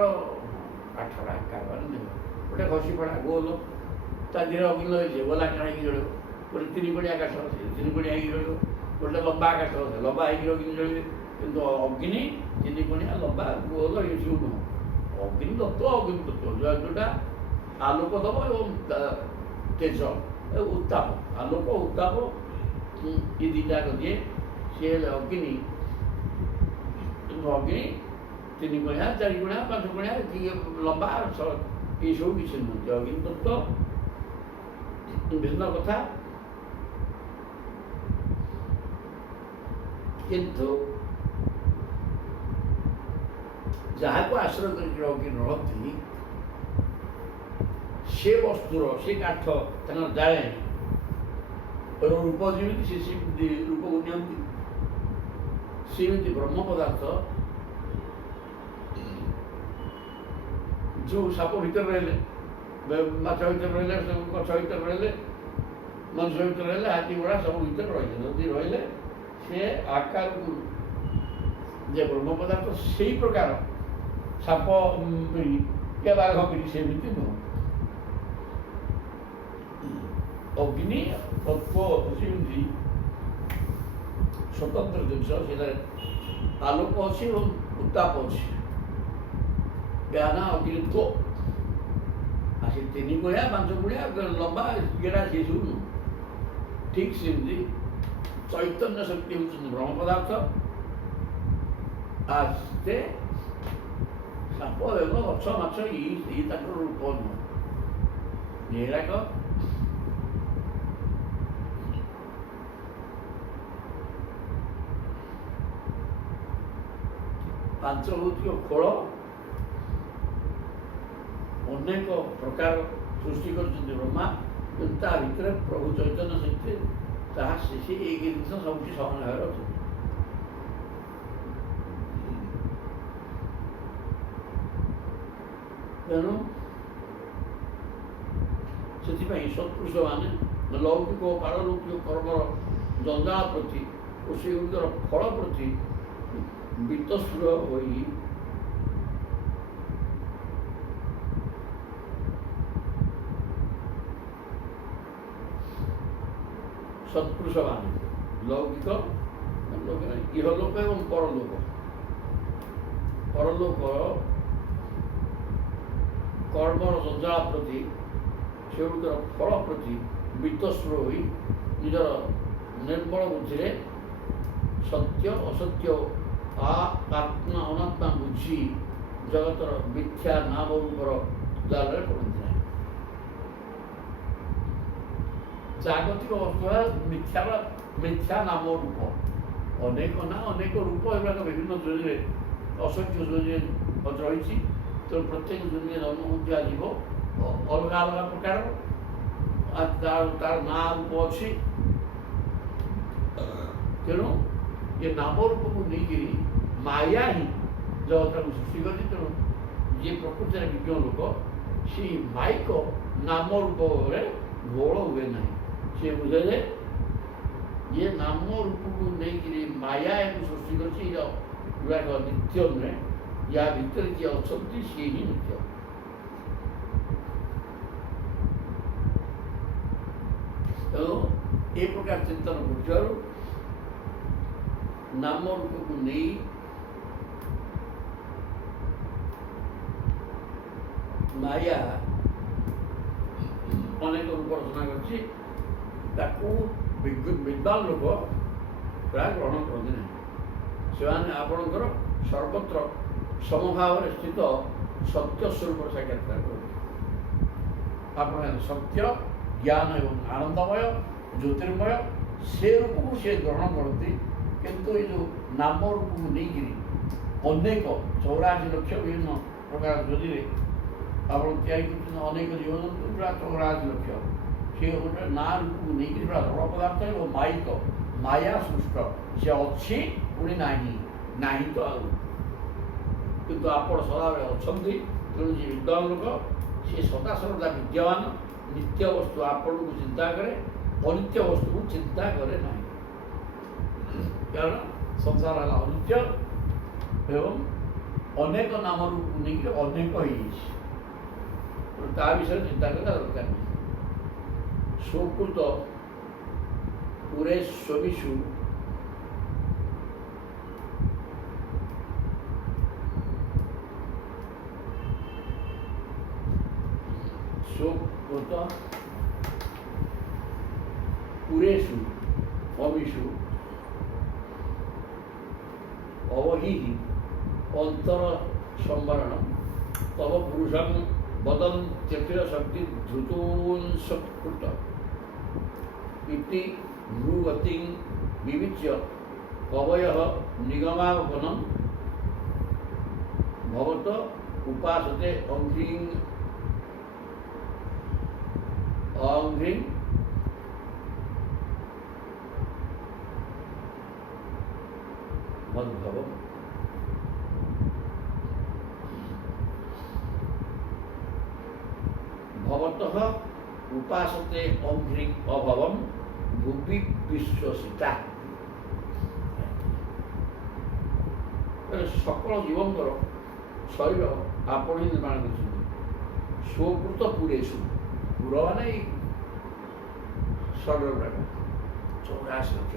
ଆକାର ଗୋଟେ ଘଷି ପଡ଼ା ଗୋଲ, ତା ଦେହରେ ଅଗ୍ନି ରହିଛି, ଗୋଲା କାଠ ହେଇକି ଜଳିବ। ଗୋଟେ 3 କୋଣିଆ କାଠ ଅଛି, 3 କୋଣିଆ ହେଇକି ରହିବ। ଗୋଟେ ଲମ୍ବା କାଠ ଅଛି, ଲମ୍ବା ହେଇକି ଅଗ୍ନି ଜଳିବେ। କିନ୍ତୁ ଅଗ୍ନି 3 କୋଣିଆ ଲମ୍ବା ଗୋଲ ଏସବୁ ନୁହଁ। ଅଗ୍ନି ତତ୍ତ୍ୱ ଯେଉଁଟା ଆଲୋକ ଦେବ ଏବଂ ତେଜ ଉତ୍ତାପ, ଆଲୋକ ଉତ୍ତାପ ଏ ଦୁଇଟାକ ଦିଏ, ସିଏ ହେଲେ ଅଗ୍ନି। କିନ୍ତୁ ଅଗ୍ନି 3 କୋଣିଆ, 4 କୋଣିଆ, 5 କୋଣିଆ, ଲମ୍ବା ଏସବୁ କିଛି ନୁହନ୍ତି। ଅଗ୍ନି ତତ୍ତ୍ୱ ଭିନ୍ନ କଥା। କିନ୍ତୁ ଯାହାକୁ ଆଶ୍ରୟ କରିକି ଅଗ୍ନି ରହନ୍ତି, ସେ ବସ୍ତୁର ସେ କାଠ ତାଙ୍କର ଜାଳେଣି ରୂପ ଯେମିତି ସେ ସେମିତି ରୂପକୁ ନିଅନ୍ତି। ସେମିତି ବ୍ରହ୍ମ ପଦାର୍ଥ ଯେଉଁ ସାପ ଭିତରେ ରହିଲେ, ମାଛ ଭିତରେ ରହିଲେ, ସବୁ ଗଛ ଭିତରେ ରହିଲେ, ମನುଷ୍ୟ ଭିତରେ ରହିଲେ, ହାତୀ ଘୋଡ଼ା ସବୁ ଭିତରେ ରହିଲେ। ଯଦି ରହିଲେ ସେ ଆକାରକୁ ଯେ ବ୍ରହ୍ମ ପଦାର୍ଥ ସେଇ ପ୍ରକାର ସାପ ପିଢ଼ି କି ବାଘ ପିଢ଼ି ସେମିତି ନୁହଁ। ଅଗ୍ନି ତତ୍ତ୍ୱ ସେମିତି ସ୍ୱତନ୍ତ୍ର ଜିନିଷ, ସେଥିରେ ଆଲୋକ ଅଛି ଏବଂ ଉତ୍ତାପ ଅଛି। ଏହା ନା ଅଗ୍ନିତ୍ୱ। ଆଉ ସେ 3 ଗୁଳିଆ 5 ଗୁଳିଆ ଲମ୍ବା ଗେଡ଼ା ସେସବୁ ନୁହଁ। ଠିକ୍ ସେମିତି ଚୈତନ୍ୟ ଶକ୍ତି ହେଉଛନ୍ତି ବ୍ରହ୍ମ ପଦାର୍ଥ। ଆଉ ସେ ସାପ ବେଙ୍ଗ ଗଛ ମାଛ ଏଇ ତାଙ୍କର ରୂପ ନୁହଁ। ଏଗୁଡ଼ାକ ପାଞ୍ଚଭୌତିକ ଖୋଳ ଅନେକ ପ୍ରକାର ସୃଷ୍ଟି କରିଛନ୍ତି ବ୍ରହ୍ମା, କିନ୍ତୁ ତା ଭିତରେ ପ୍ରଭୁ ଚୈତନ୍ୟ ଶକ୍ତି ତାହା ସେ ଏଇ ଜିନିଷ ସବୁଠି ସମାନ ଭାବରେ ଅଛନ୍ତି। ତେଣୁ ସେଥିପାଇଁ ସତ୍ପୁରୁଷମାନେ ଲୌକିକ ଓ ପାରଲୌକିକ କର୍ମର ଜଞ୍ଜାଳ ପ୍ରତି ଓ ସେଗୁଡ଼ିକର ଫଳ ପ୍ରତି ବୀତସ୍ପୃହ ହୋଇ ସତ୍ପୁରୁଷମାନେ ଲୌକିକ ଇହଲୋକ ଏବଂ ପରଲୋକ କର୍ମର ଜଞ୍ଜାଳ ପ୍ରତି ସେଗୁଡ଼ିକର ଫଳ ପ୍ରତି ବୀତସ୍ପୃହ ହୋଇ ନିଜର ନିର୍ମଳ ବୁଦ୍ଧିରେ ସତ୍ୟ ଅସତ୍ୟ ଆତ୍ମା ଅନାତ୍ମା ବୁଝି ଜଗତର ମିଥ୍ୟା ନାମ ରୂପର ଜାଲରେ ପଡ଼ନ୍ତି ନାହିଁ। ଜାଗତିକ ବସ୍ତୁ ମିଥ୍ୟା ନାମ ରୂପ, ଅନେକ ନା ଅନେକ ରୂପ ଏଗୁଡ଼ାକ ବିଭିନ୍ନ ଯୋନିରେ ଅସଂଖ୍ୟ ଯୋନିରେ ରହିଛି। ତେଣୁ ପ୍ରତ୍ୟେକ ଯୋନିରେ ଜନ୍ମ ହେଉଥିବା ଜୀବ ଅଲଗା ଅଲଗା ପ୍ରକାର ତାର ନାଁ ରୂପ ଅଛି। ତେଣୁ ଏ ନାମ ରୂପକୁ ନେଇକରି ମାୟା ହିଁ ଜଗତକୁ ସୃଷ୍ଟି କରିଛି। ତେଣୁ ଯିଏ ପ୍ରକୃତିରେ ବିଜ୍ଞ ଲୋକ ସେଇ ମାଇକ ନାମ ରୂପରେ ଗୋଳ ହୁଏ ନାହିଁ। ସେ ବୁଝେ ଯେ ଇଏ ନାମ ରୂପକୁ ନେଇକରି ମାୟା ଏକୁ ସୃଷ୍ଟି କରିଛି, ଗୁଡ଼ାକ ନିତ୍ୟ ନୁହେଁ। ୟା ଭିତରେ ଯିଏ ଅଛନ୍ତି ସିଏ ହିଁ ନିତ୍ୟ। ତେଣୁ ଏ ପ୍ରକାର ଚିନ୍ତନ ବୁଝିବାରୁ ନାମ ରୂପକୁ ନେଇ ମାୟା ଅନେକ ରୂପ ରଚନା କରିଛି, ତାକୁ ବିଦ୍ୱାନ ଲୋକ ପ୍ରାୟ ଗ୍ରହଣ କରନ୍ତି ନାହିଁ। ସେମାନେ ଆପଣଙ୍କର ସର୍ବତ୍ର ସମଭାବରେ ସ୍ଥିତ ସତ୍ୟ ସ୍ୱରୂପର ସାକ୍ଷାତକାର କରନ୍ତି। ଆପଣ ସତ୍ୟ ଜ୍ଞାନ ଏବଂ ଆନନ୍ଦମୟ ଜ୍ୟୋତିର୍ମୟ ସେ ରୂପକୁ ସେ ଗ୍ରହଣ କରନ୍ତି। କିନ୍ତୁ ଏଇ ଯେଉଁ ନାମ ରୂପକୁ ନେଇକରି ଅନେକ 84 ଲକ୍ଷ ବିଭିନ୍ନ ପ୍ରକାର ଯୋନିରେ ଆପଣ ତିଆରି କରୁଛନ୍ତି ଅନେକ ଜୀବଜନ୍ତୁ, ପୁରା 84 ଲକ୍ଷ। ସେ ଗୋଟେ ନାଁ ରୂପକୁ ନେଇକରି ପୁରା ଜଳ ପଦାର୍ଥ ଏବଂ ମାୟା ସୃଷ୍ଟ। ସେ ଅଛି ପୁଣି ନାହିଁ ତ ଆଉ, କିନ୍ତୁ ଆପଣ ସଦାବେଳେ ଅଛନ୍ତି। ତେଣୁ ଯିଏ ବିଦ୍ୱାନ ଲୋକ ସିଏ ସଦାସର୍ବଦା ବିଦ୍ୟମାନ। ନିତ୍ୟ ବସ୍ତୁ ଆପଣଙ୍କୁ ଚିନ୍ତା କରେ, ଅନିତ୍ୟ ବସ୍ତୁକୁ ଚିନ୍ତା କରେ ନାହିଁ। କାରଣ ସଂସାର ହେଲା ଅନିତ୍ୟ ଏବଂ ଅନେକ ନାମ ରୂପକୁ ନେଇକି ଅନେକ ହେଇଯାଇଛି। ତା ବିଷୟରେ ଚିନ୍ତା କରିବା ଦରକାର ନାହିଁ। ସୁକୃତ ପୁରେ ସ୍ୱବିଷୁ ସୁକୃତ পুরেষু অবিষু অবহিহি অন্তর সম্বরণ তব পুরুষং বদন্ত্যখিল শক্তি ধ্রুতোৎসৎকৃত ইতি ভ্রুগতিং বিবিচ্য কবয়ঃ নিগমাগমনম ভবত উপাসতে অঙ্ঘ্রিং মদ্ভবম ভবতঃ উপাসতে অঙ্ঘ্রিং অভবম ভুবি বিশ্বসিতা। সকল জীবଙ୍କର ଶରୀର ଆପଣ ହିଁ ନିର୍ମାଣ କରିଛନ୍ତି। ସ୍ୱକୃତ ପୁରେଷୁ, ପୁର ମାନେ ଏଇ ଶରୀର ଗୁଡ଼ାକ 84 ଲକ୍ଷ।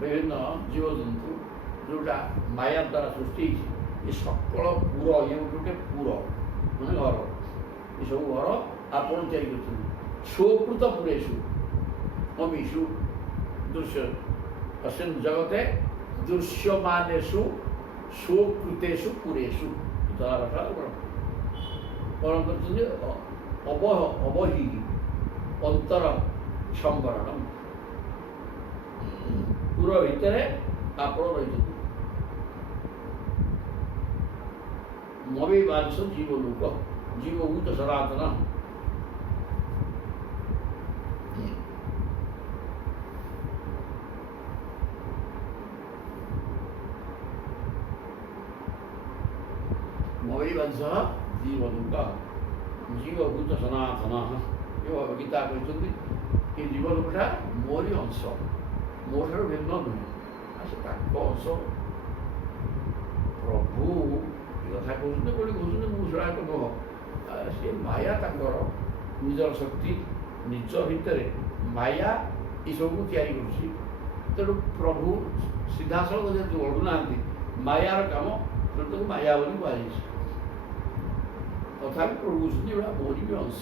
ବିଭିନ୍ନ ଜୀବଜନ୍ତୁ ଯେଉଁଟା ମାୟା ଦ୍ୱାରା ସୃଷ୍ଟି ହେଇଛି ଏ ସକଳ ପୁର ଇଏ ଗୋଟେ ପୁର ମାନେ ଘର ଏସବୁ ଘର ଆପଣ ତିଆରି କରୁଛନ୍ତି ସ୍ୱକୃତ ପୁରେଷୁ ଅମିଷୁ ଦୃଶ୍ୟ ଅଶ୍ଚିନ୍ ଜଗତେ ଦୃଶ୍ୟମାନେଷୁ ସ୍ୱକୃତେଷୁ ପୁରେଷୁ କ'ଣ କରୁଛନ୍ତି ଅବହି ଅନ୍ତର ସମ୍ବରଣ ପୁର ଭିତରେ ଆପଣ ରହିଛନ୍ତି ମବି ବାଂଶ ଜୀବ ଲୋକ ଜୀବ ଭୂତ ସନାତନ ମବି ବାଂଶ ଜୀବ ଲୋକ ଜୀବ ଭୂତ ସନାତନ ଗୀତା କହିଛନ୍ତି ଏ ଜୀବ ଲୋକଟା ମୋରି ଅଂଶ ମୋ ଠାରୁ ଭିନ୍ନ ନୁହେଁ ସେ ତାଙ୍କ ଅଂଶ ପ୍ରଭୁ ଏ କଥା କହୁଛନ୍ତି କୋଉଠି କହୁଛନ୍ତି ମୁଁ ସେଟା ଏକ ନୁହଁ ସେ ମାୟା ତାଙ୍କର ନିଜର ଶକ୍ତି ନିଜ ଭିତରେ ମାୟା ଏସବୁକୁ ତିଆରି କରୁଛି ତେଣୁ ପ୍ରଭୁ ସିଧାସଳଖ ଯେହେତୁ ବଢ଼ୁନାହାନ୍ତି ମାୟାର କାମ ତେଣୁ ତାକୁ ମାୟା ବୋଲି କୁହାଯାଇଛି ତଥାପି ପ୍ରଭୁ କହୁଛନ୍ତି ଏଗୁଡ଼ା ମୋରି ବି ଅଂଶ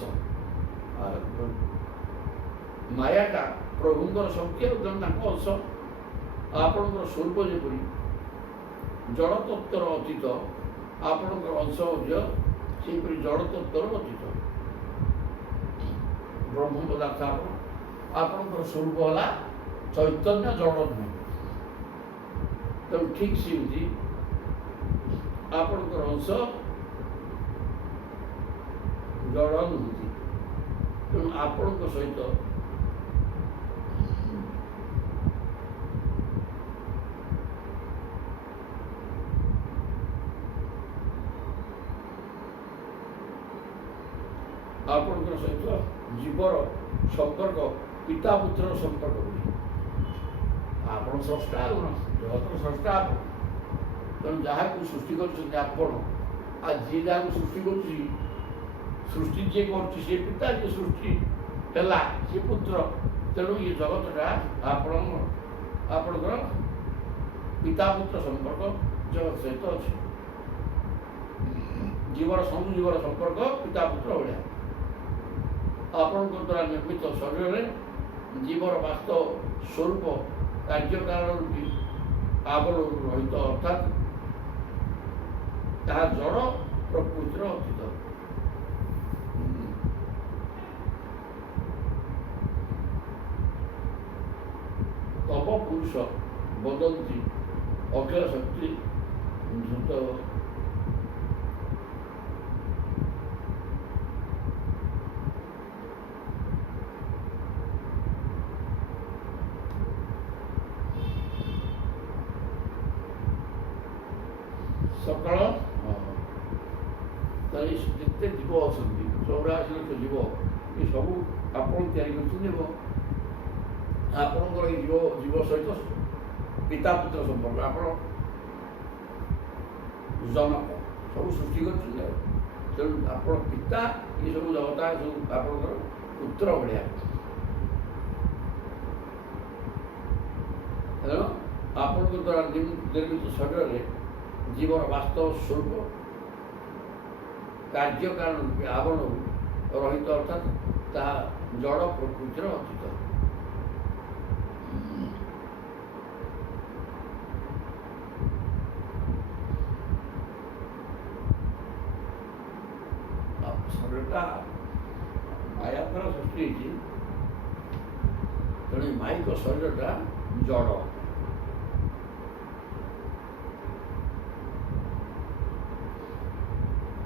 ମାୟାଟା ପ୍ରଭୁଙ୍କର ଶକ୍ତି ଆଉ ତାଙ୍କ ଅଂଶ ଆପଣଙ୍କର ସ୍ୱରୂପ ଯେପରି ଜଡ଼ ତତ୍ତ୍ୱର ଅତୀତ ଆପଣଙ୍କର ଅଂଶ ମଧ୍ୟ ସେହିପରି ଜଡ଼ ତତ୍ତ୍ୱର ଅତୀତ ବ୍ରହ୍ମ ପଦାର୍ଥ ଆପଣଙ୍କର ସ୍ୱରୂପ ହେଲା ଚୈତନ୍ୟ ଜଡ଼ ନୁହେଁ ତେଣୁ ଠିକ୍ ସେମିତି ଆପଣଙ୍କର ଅଂଶ ଜଡ଼ ନୁହନ୍ତି ତେଣୁ ଆପଣଙ୍କ ସହିତ ଆପଣଙ୍କର ସହିତ ଜୀବର ସମ୍ପର୍କ ପିତା ପୁତ୍ରର ସମ୍ପର୍କ ବୋଲି ଆପଣ ସ୍ରଷ୍ଟା ଜଗତର ସ୍ରଷ୍ଟା ଆପଣ ତେଣୁ ଯାହାକୁ ସୃଷ୍ଟି କରୁଛନ୍ତି ଆପଣ ଆଉ ଯିଏ ଯାହାକୁ ସୃଷ୍ଟି କରୁଛି ସୃଷ୍ଟି ଯିଏ କରୁଛି ସେ ପିତା ଯିଏ ସୃଷ୍ଟି ହେଲା ସେ ପୁତ୍ର ତେଣୁ ଏ ଜଗତଟା ଆପଣଙ୍କର ପିତା ପୁତ୍ର ସମ୍ପର୍କ ଜଗତ ସହିତ ଅଛି ସବୁ ଜୀବର ସମ୍ପର୍କ ପିତା ପୁତ୍ର ଭଳିଆ ଆପଣଙ୍କ ଦ୍ୱାରା ନିର୍ମିତ ଶରୀରରେ ଜୀବର ବାସ୍ତବ ସ୍ୱରୂପ କାର୍ଯ୍ୟକାରଣ ରୂପୀ ଆବରଣ ରହିତ ଅର୍ଥାତ୍ ତାହା ଜଡ଼ ପ୍ରକୃତିର ଅତୀତ ତବ ପୁରୁଷ ବଦନ୍ତି ଅଖିଳ ଶକ୍ତି ଧୃତ ସକାଳ ତାହେଲେ ଯେତେ ଜୀବ ଅଛନ୍ତି 84 ଲକ୍ଷ ଜୀବ ଏ ସବୁ ଆପଣ ତିଆରି କରୁଛନ୍ତି ଏବଂ ଆପଣଙ୍କର ଏଇ ଜୀବ ସହିତ ପିତା ପୁତ୍ର ସମ୍ପର୍କ ଆପଣ ଜନକ ସବୁ ସୃଷ୍ଟି କରୁଛନ୍ତି ତେଣୁ ଆପଣ ପିତା ଏସବୁ ଜଗତା ସବୁ ଆପଣଙ୍କର ପୁତ୍ର ଭଳିଆ ତେଣୁ ଆପଣଙ୍କ ଦ୍ୱାରା ନିର୍ମିତ ଶରୀରରେ ଜୀବର ବାସ୍ତବ ସ୍ୱରୂପ କାର୍ଯ୍ୟକାରଣ ରୂପେ ଆବରଣରୁ ରହିତ ଅର୍ଥାତ୍ ତାହା ଜଡ଼ ପ୍ରକୃତିର ଅତୀତ ଶରୀରଟା ମାୟା ଦ୍ୱାରା ସୃଷ୍ଟି ହେଇଛି ତେଣୁ ମାଇକ ଶରୀରଟା ଜଡ଼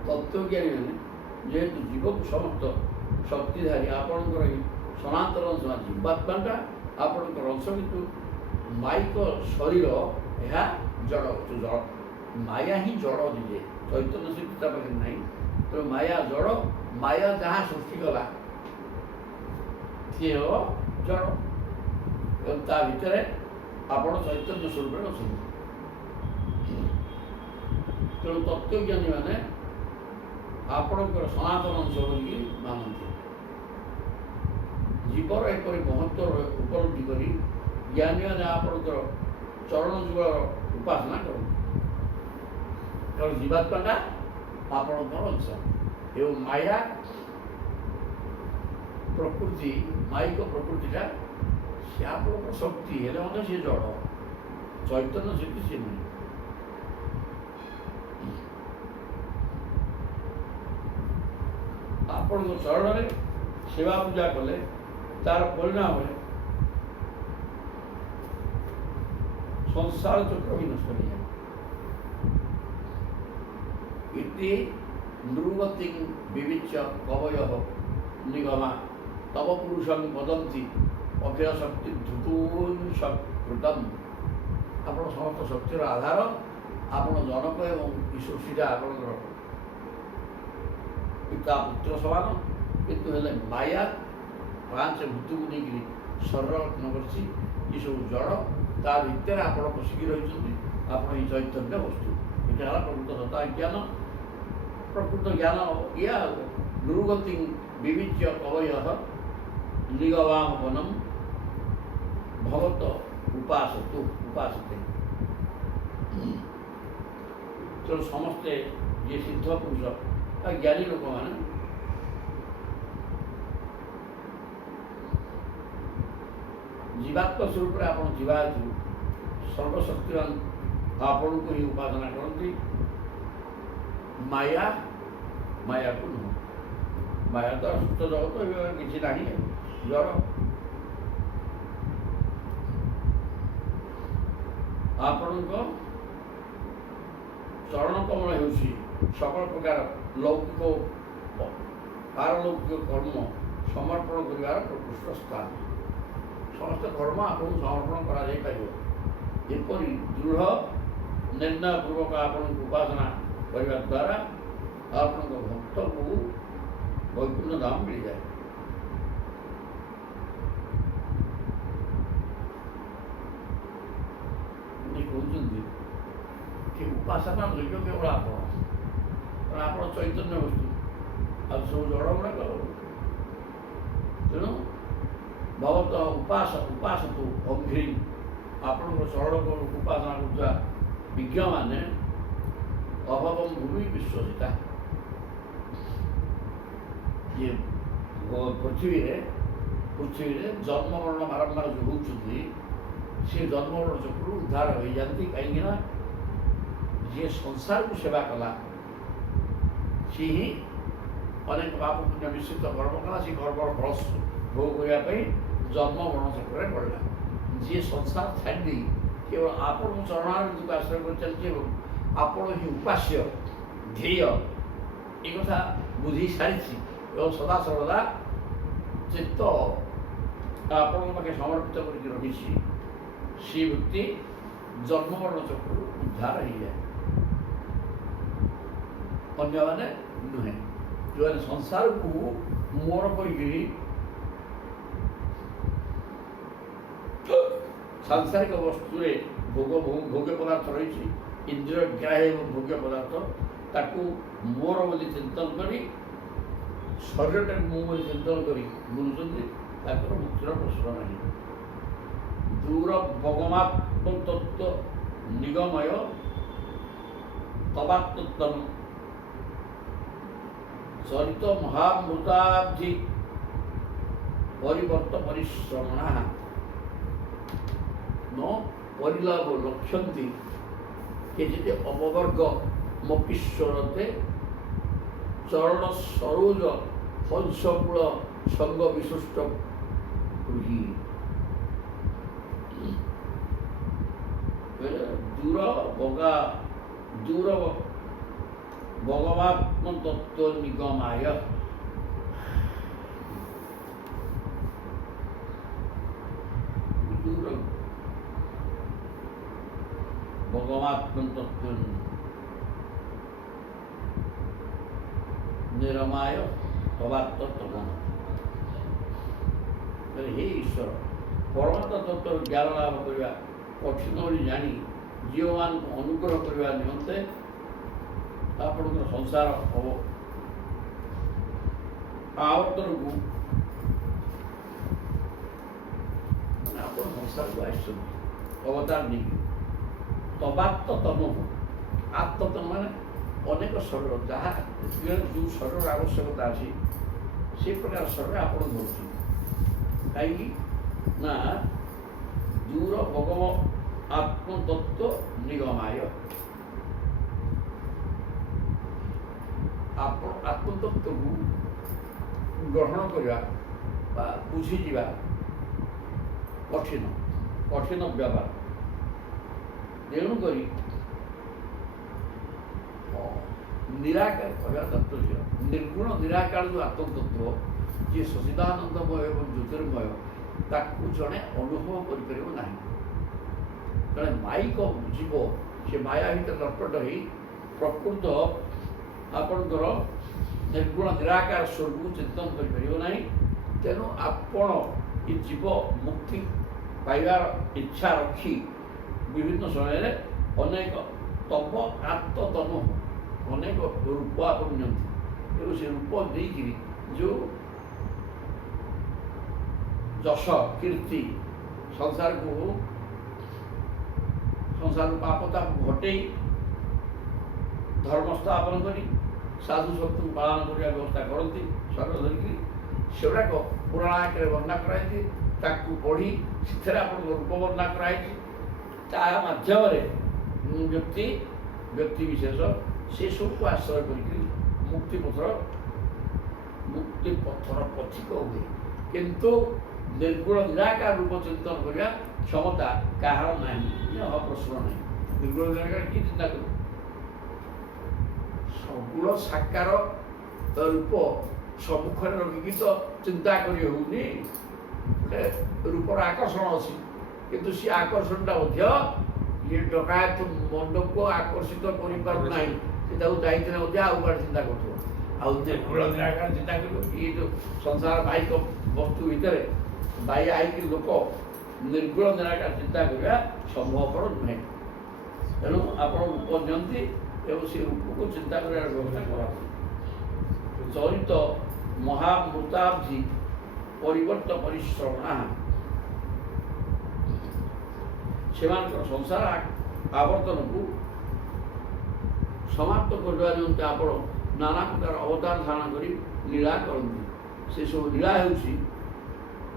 ତତ୍ତ୍ୱଜ୍ଞାନୀମାନେ ଯେହେତୁ ଜୀବକୁ ସମସ୍ତ ଶକ୍ତିଧାରୀ ଆପଣଙ୍କର ଏଇ ସନାତନ ଅଂଶ ଜୀବାତ୍ମାଟା ଆପଣଙ୍କର ଅଂଶ କିନ୍ତୁ ମାଇକ ଶରୀର ଏହା ଜଡ଼ ମାୟା ହିଁ ଜଡ଼ ନିଜେ ଚୈତନ୍ୟ ଶକ୍ତି ତା ପାଖରେ ନାହିଁ ତେଣୁ ମାୟା ଜଡ଼ ମାୟା ଯାହା ସୃଷ୍ଟି କଲା ସିଏ ହେବ ଜଡ଼ ଏବଂ ତା ଭିତରେ ଆପଣ ଚୈତନ୍ୟ ସ୍ୱରୂପରେ ଅଛନ୍ତି ତେଣୁ ତତ୍ତ୍ୱଜ୍ଞାନୀମାନେ ଆପଣଙ୍କର ସନାତନ ଅଂଶ ବୋଲିକି ମାନନ୍ତି ଜୀବର ଏପରି ମହତ୍ତ୍ୱ ଉପଲବ୍ଧି କରି ଜ୍ଞାନୀମାନେ ଆପଣଙ୍କର ଚରଣ ଯୁଗଳର ଉପାସନା କରନ୍ତୁ। କାରଣ ଜୀବାତ୍ମାଟା ଆପଣଙ୍କର ଅଂଶ ଏବଂ ମାୟା ପ୍ରକୃତି, ମାଇକ ପ୍ରକୃତିଟା ସେ ଆପଣଙ୍କର ଶକ୍ତି ହେଲେ ମଧ୍ୟ ସେ ଜଡ଼, ଚୈତନ୍ୟ ଶକ୍ତି ସେ ନୁହେଁ। ଆପଣଙ୍କ ଚରଣରେ ସେବା ପୂଜା କଲେ ତାର ପରିଣାମରେ ସଂସାର ଚକ୍ର ବି ନଷ୍ଟ ହେଇଯାଏ। ଇତି ନୃଗତି ବିବିଚ୍ୟ କବୟଃ ନିଗମା ତବ ପୁରୁଷଂ ବଦନ୍ତି ଅକ୍ଷୟ ଶକ୍ତି ଧୃତୁଂସକୃତମ୍। ଆପଣ ସମସ୍ତ ଶକ୍ତିର ଆଧାର, ଆପଣ ଜନକ ଏବଂ ଏ ସୃଷ୍ଟିଟା ଆପଣଙ୍କର ପିତା ପୁତ୍ର ସମାନ, କିନ୍ତୁ ହେଲେ ମାୟା ପାଞ୍ଚ ଭୂତକୁ ନେଇକରି ଶରୀର ଗଠନ କରିଛି। ଏସବୁ ଜଡ଼, ତା ଭିତରେ ଆପଣ ପଶିକି ରହିଛନ୍ତି। ଆପଣ ଏଇ ଚୈତନ୍ୟ ବସ୍ତୁ, ଏଇଟା ହେଲା ପ୍ରକୃତ ସତ୍ତା ଜ୍ଞାନ। ପ୍ରକୃତ ଜ୍ଞାନ ଇୟା ନୃଗତି ବିବିଚ୍ୟ କବୟଃ ନିଗମାମପନମ୍ ଭଗତ ଉପାସତୁ ଉପାସତେ। ତେଣୁ ସମସ୍ତେ ଯିଏ ସିଦ୍ଧ ପୁରୁଷ ବା ଜ୍ଞାନୀ ଲୋକମାନେ ଜୀବାତ୍ମ ସ୍ୱରୂପରେ ଆପଣ ଯିବା ହେତୁ ସର୍ବଶକ୍ତିମାନ ଆପଣଙ୍କୁ ହିଁ ଉପାସନା କରନ୍ତି। ମାୟାକୁ ନୁହଁ। ମାୟା ତ ସୁସ୍ଥ ଜଗତ, କିଛି ନାହିଁ, ଜଡ଼। ଆପଣଙ୍କ ଚରଣ କମଳ ହେଉଛି সকଳ ପ୍ରକାର ଲୌକିକ ପାରଲୌକିକ କର୍ମ ସମର୍ପଣ କରିବାର ପ୍ରକୃଷ୍ଟ ସ୍ଥାନ। ସମସ୍ତ କର୍ମ ଆପଣଙ୍କୁ ସମର୍ପଣ କରାଯାଇପାରିବ। ଏପରି ଦୃଢ଼ ନିର୍ଣ୍ଣୟପୂର୍ବକ ଆପଣଙ୍କୁ ଉପାସନା କରିବା ଦ୍ୱାରା ଆପଣଙ୍କ ଭକ୍ତକୁ ବୈକୁଣ୍ଠ ଧାମ ମିଳିଯାଏ। କହୁଛନ୍ତି କି ଉପାସନା ଯୋଗ୍ୟ କେବଳ ଆପଣ, କାରଣ ଆପଣ ଚୈତନ୍ୟ ବସ୍ତୁ, ଆଉ ସବୁ ଜଡ଼ ଗୁଡ଼ାକ। ତେଣୁ ଭଗବତ ଉପାସକୁ ଅଘ୍ରି, ଆପଣଙ୍କ ଚରଣକୁ ଉପାସନା କରୁଥିବା ବିଜ୍ଞମାନେ ଅଭବଂ ଭୂମି ବିଶ୍ୱଜିତା। ଇଏ ପୃଥିବୀରେ ଜନ୍ମମରଣ ବାରମ୍ବାର ଯେଉଁ ହେଉଛନ୍ତି, ସେ ଜନ୍ମମରଣ ଚକ୍ରରୁ ଉଦ୍ଧାର ହୋଇଯାନ୍ତି। କାହିଁକିନା ଯିଏ ସଂସାରକୁ ସେବା କଲା, ସିଏ ହିଁ ଅନେକ ପାପ ପୁଣ୍ୟ ମିଶ୍ରିତ କର୍ମ କଲା, ସେ କର୍ମର ଫଳ ଭୋଗ କରିବା ପାଇଁ ଜନ୍ମମରଣ ଚକ୍ରରେ ପଡ଼ିଲା। ଯିଏ ସଂସାର ଛାଡ଼ିଦେଇ କେବଳ ଆପଣଙ୍କ ଚରଣାରବିନ୍ଦୁକୁ ଆଶ୍ରୟ କରି ଚାଲିଛି ଏବଂ ଆପଣ ହିଁ ଉପାସ୍ୟ ଧ୍ୟେୟ, ଏ କଥା ବୁଝି ସାରିଛି ଏବଂ ସଦା ସର୍ବଦା ଚିତ୍ତ ଆପଣଙ୍କ ପାଖେ ସମର୍ପିତ କରିକି ରହିଛି, ସେ ବ୍ୟକ୍ତି ଜନ୍ମମରଣ ଚକ୍ରରୁ ଉଦ୍ଧାର ହେଇଯାଏ। ଅନ୍ୟମାନେ ନୁହେଁ। ଯେଉଁମାନେ ସଂସାରକୁ ମୋର କରିକିରି ସାଂସାରିକ ବସ୍ତୁରେ ଭୋଗ୍ୟ ପଦାର୍ଥ ରହିଛି, ଇନ୍ଦ୍ରିୟ ଗ୍ରାହ୍ୟ ଏବଂ ଭୋଗ୍ୟ ପଦାର୍ଥ, ତାକୁ ମୋର ବୋଲି ଚିନ୍ତନ କରି, ଶରୀରଟାକୁ ମୁଁ ବୋଲି ଚିନ୍ତନ କରି ବୁଲୁଛନ୍ତି, ତାଙ୍କର ମୁକ୍ତିର ପ୍ରଶ୍ନ ନାହିଁ। ଦୂର ଭଗମାତ୍ମ ତତ୍ତ୍ୱ ନିଗମୟ ତବାତ୍ମତମ୍ ଚରିତ ମହାମୃତାବ୍ଧି ପରିବର୍ତ୍ତ ପରିଶ୍ରମଣା ନ ପରିଲାଭ ଲକ୍ଷ୍ୟନ୍ତି କେଚିତ ଅପବର୍ଗ ମପୀଶ୍ୱରତେ ଚରଣ ସରୋଜ ହଂସକୂଳ ସଙ୍ଗ ବିଶିଷ୍ଟ ଗୃହୀ। ଦୂର ଭଗବାତ୍ମ ତତ୍ତ୍ୱ ନିଗମାୟ। ଦୂର ଭଗବାତ୍ମ ତତ୍ତ୍ୱ ନିରମାୟ ତବାତ୍ମ। ହେ ଈଶ୍ୱର, ପରମାତ୍ମା ତତ୍ତ୍ୱର ଜ୍ଞାନ ଲାଭ କରିବା କଠିନ ବୋଲି ଜାଣି ଜୀବମାନଙ୍କୁ ଅନୁଗ୍ରହ କରିବା ନିମନ୍ତେ ଆପଣଙ୍କର ସଂସାର ଆବର୍ତ୍ତନକୁ ଆପଣ ସଂସାରକୁ ଆସିଛନ୍ତି ଅବତାର ନେଇକି। ତବାତ୍ମତନୁ ଆତ୍ମତନ ମାନେ ଅନେକ ଶରୀର ଯାହା ଯେଉଁ ଶରୀରର ଆବଶ୍ୟକତା ଅଛି ସେ ପ୍ରକାର ଶରୀର ଆପଣ ଧରୁଛନ୍ତି କାହିଁକି ନା ଦୂର ଭଗବ ଆତ୍ମତତ୍ତ୍ୱ ନିଗମାୟ ଆପଣ ଆତ୍ମତତ୍ତ୍ୱକୁ ଗ୍ରହଣ କରିବା ବା ବୁଝିଯିବା କଠିନ ବ୍ୟାପାର ତେଣୁକରି ନିରାକାର କହିବା ତାତ୍ପର୍ଯ୍ୟ ନିର୍ଗୁଣ ନିରାକାର ଯେଉଁ ଆତ୍ମତତ୍ତ୍ୱ ଯିଏ ସଚିଦାନନ୍ଦମୟ ଏବଂ ଜ୍ୟୋତିର୍ମୟ ତାକୁ ଜଣେ ଅନୁଭବ କରିପାରିବ ନାହିଁ। ଜଣେ ମାଇକ ଜୀବ ସେ ମାୟା ଭିତରେ ନଟପଟ ହେଇ ପ୍ରକୃତ ଆପଣଙ୍କର ନିର୍ଗୁଣ ନିରାକାର ସ୍ୱରୂପକୁ ଚିନ୍ତନ କରିପାରିବ ନାହିଁ। ତେଣୁ ଆପଣ ଏ ଜୀବ ମୁକ୍ତି ପାଇବାର ଇଚ୍ଛା ରଖି ବିଭିନ୍ନ ସମୟରେ ଅନେକ ତପ ଆତ୍ମତନୁ ଅନେକ ରୂପ ଆପଣ ନିଅନ୍ତି ଏବଂ ସେ ରୂପ ଦେଇକିରି ଯେଉଁ ଯଶ କୀର୍ତ୍ତି ସଂସାରରୁ ପାପତାକୁ ଘଟେଇ ଧର୍ମ ସ୍ଥାପନ କରି ସାଧୁ ସତ୍ତ୍ୱକୁ ପାଳନ କରିବା ବ୍ୟବସ୍ଥା କରନ୍ତି ସ୍ୱର୍ଗ ଧରିକି ସେଗୁଡ଼ାକ ପୁରାଣ ଆକାରରେ ବର୍ଣ୍ଣନା କରାଯାଇଛି। ତାକୁ ପଢ଼ି ସେଥିରେ ଆପଣଙ୍କ ରୂପ ବର୍ଣ୍ଣନା କରାଯାଇଛି। ତା ମାଧ୍ୟମରେ ବ୍ୟକ୍ତି ବିଶେଷ ସେସବୁକୁ ଆଶ୍ରୟ କରିକି ମୁକ୍ତି ପଥର ପଥିକ ହୁଏ। କିନ୍ତୁ ନିର୍ଗୁଣ ନିରାକାର ରୂପ ଚିନ୍ତନ କରିବା କ୍ଷମତା କାହାର ନାହିଁ ପ୍ରଶ୍ନ ନାହିଁ। ନିର୍ଗୁଣ ନିରାକାର କିଏ ଚିନ୍ତା କରିବ? ସଗୁଣ ସାକାର ରୂପ ସମ୍ମୁଖରେ ରଖିକି ତ ଚିନ୍ତା କରି ହେଉନି। ଗୋଟେ ରୂପର ଆକର୍ଷଣ ଅଛି କିନ୍ତୁ ସେ ଆକର୍ଷଣଟା ମଧ୍ୟ ଇଏ ଡକାୟତ ମଣ୍ଡପକୁ ଆକର୍ଷିତ କରିପାରୁନାହିଁ। ସେ ତାକୁ ଯାଇଥିଲେ ମଧ୍ୟ ଆଉ କୁଆଡ଼େ ଚିନ୍ତା କରୁଥିବ। ଆଉ ନିର୍ଗୁଣ ନିରାକାର ଚିନ୍ତା କରିବ ଇଏ ଯେଉଁ ସଂସାର ବାହିକ ବସ୍ତୁ ଭିତରେ ବାହ୍ୟ ଆଇକି ଲୋକ ନିର୍ଗୁଣ ନିରାକାର ଚିନ୍ତା କରିବା ସମ୍ଭବପର ନୁହେଁ। ତେଣୁ ଆପଣ ରୂପ ନିଅନ୍ତି ଏବଂ ସେ ରୂପକୁ ଚିନ୍ତା କରିବାର ବ୍ୟବସ୍ଥା କରନ୍ତି। ଚରିତ ମହାମୃତାବ୍ଧି ପରିବର୍ତ୍ତ ପରିଶ୍ରମଣା ସେମାନଙ୍କର ସଂସାର ଆବର୍ତ୍ତନକୁ ସମାପ୍ତ କରିବା ନିମନ୍ତେ ଆପଣ ନାନା ପ୍ରକାର ଅବତାର ଧାରଣ କରି ଲୀଳା କରନ୍ତି। ସେସବୁ ଲୀଳା ହେଉଛି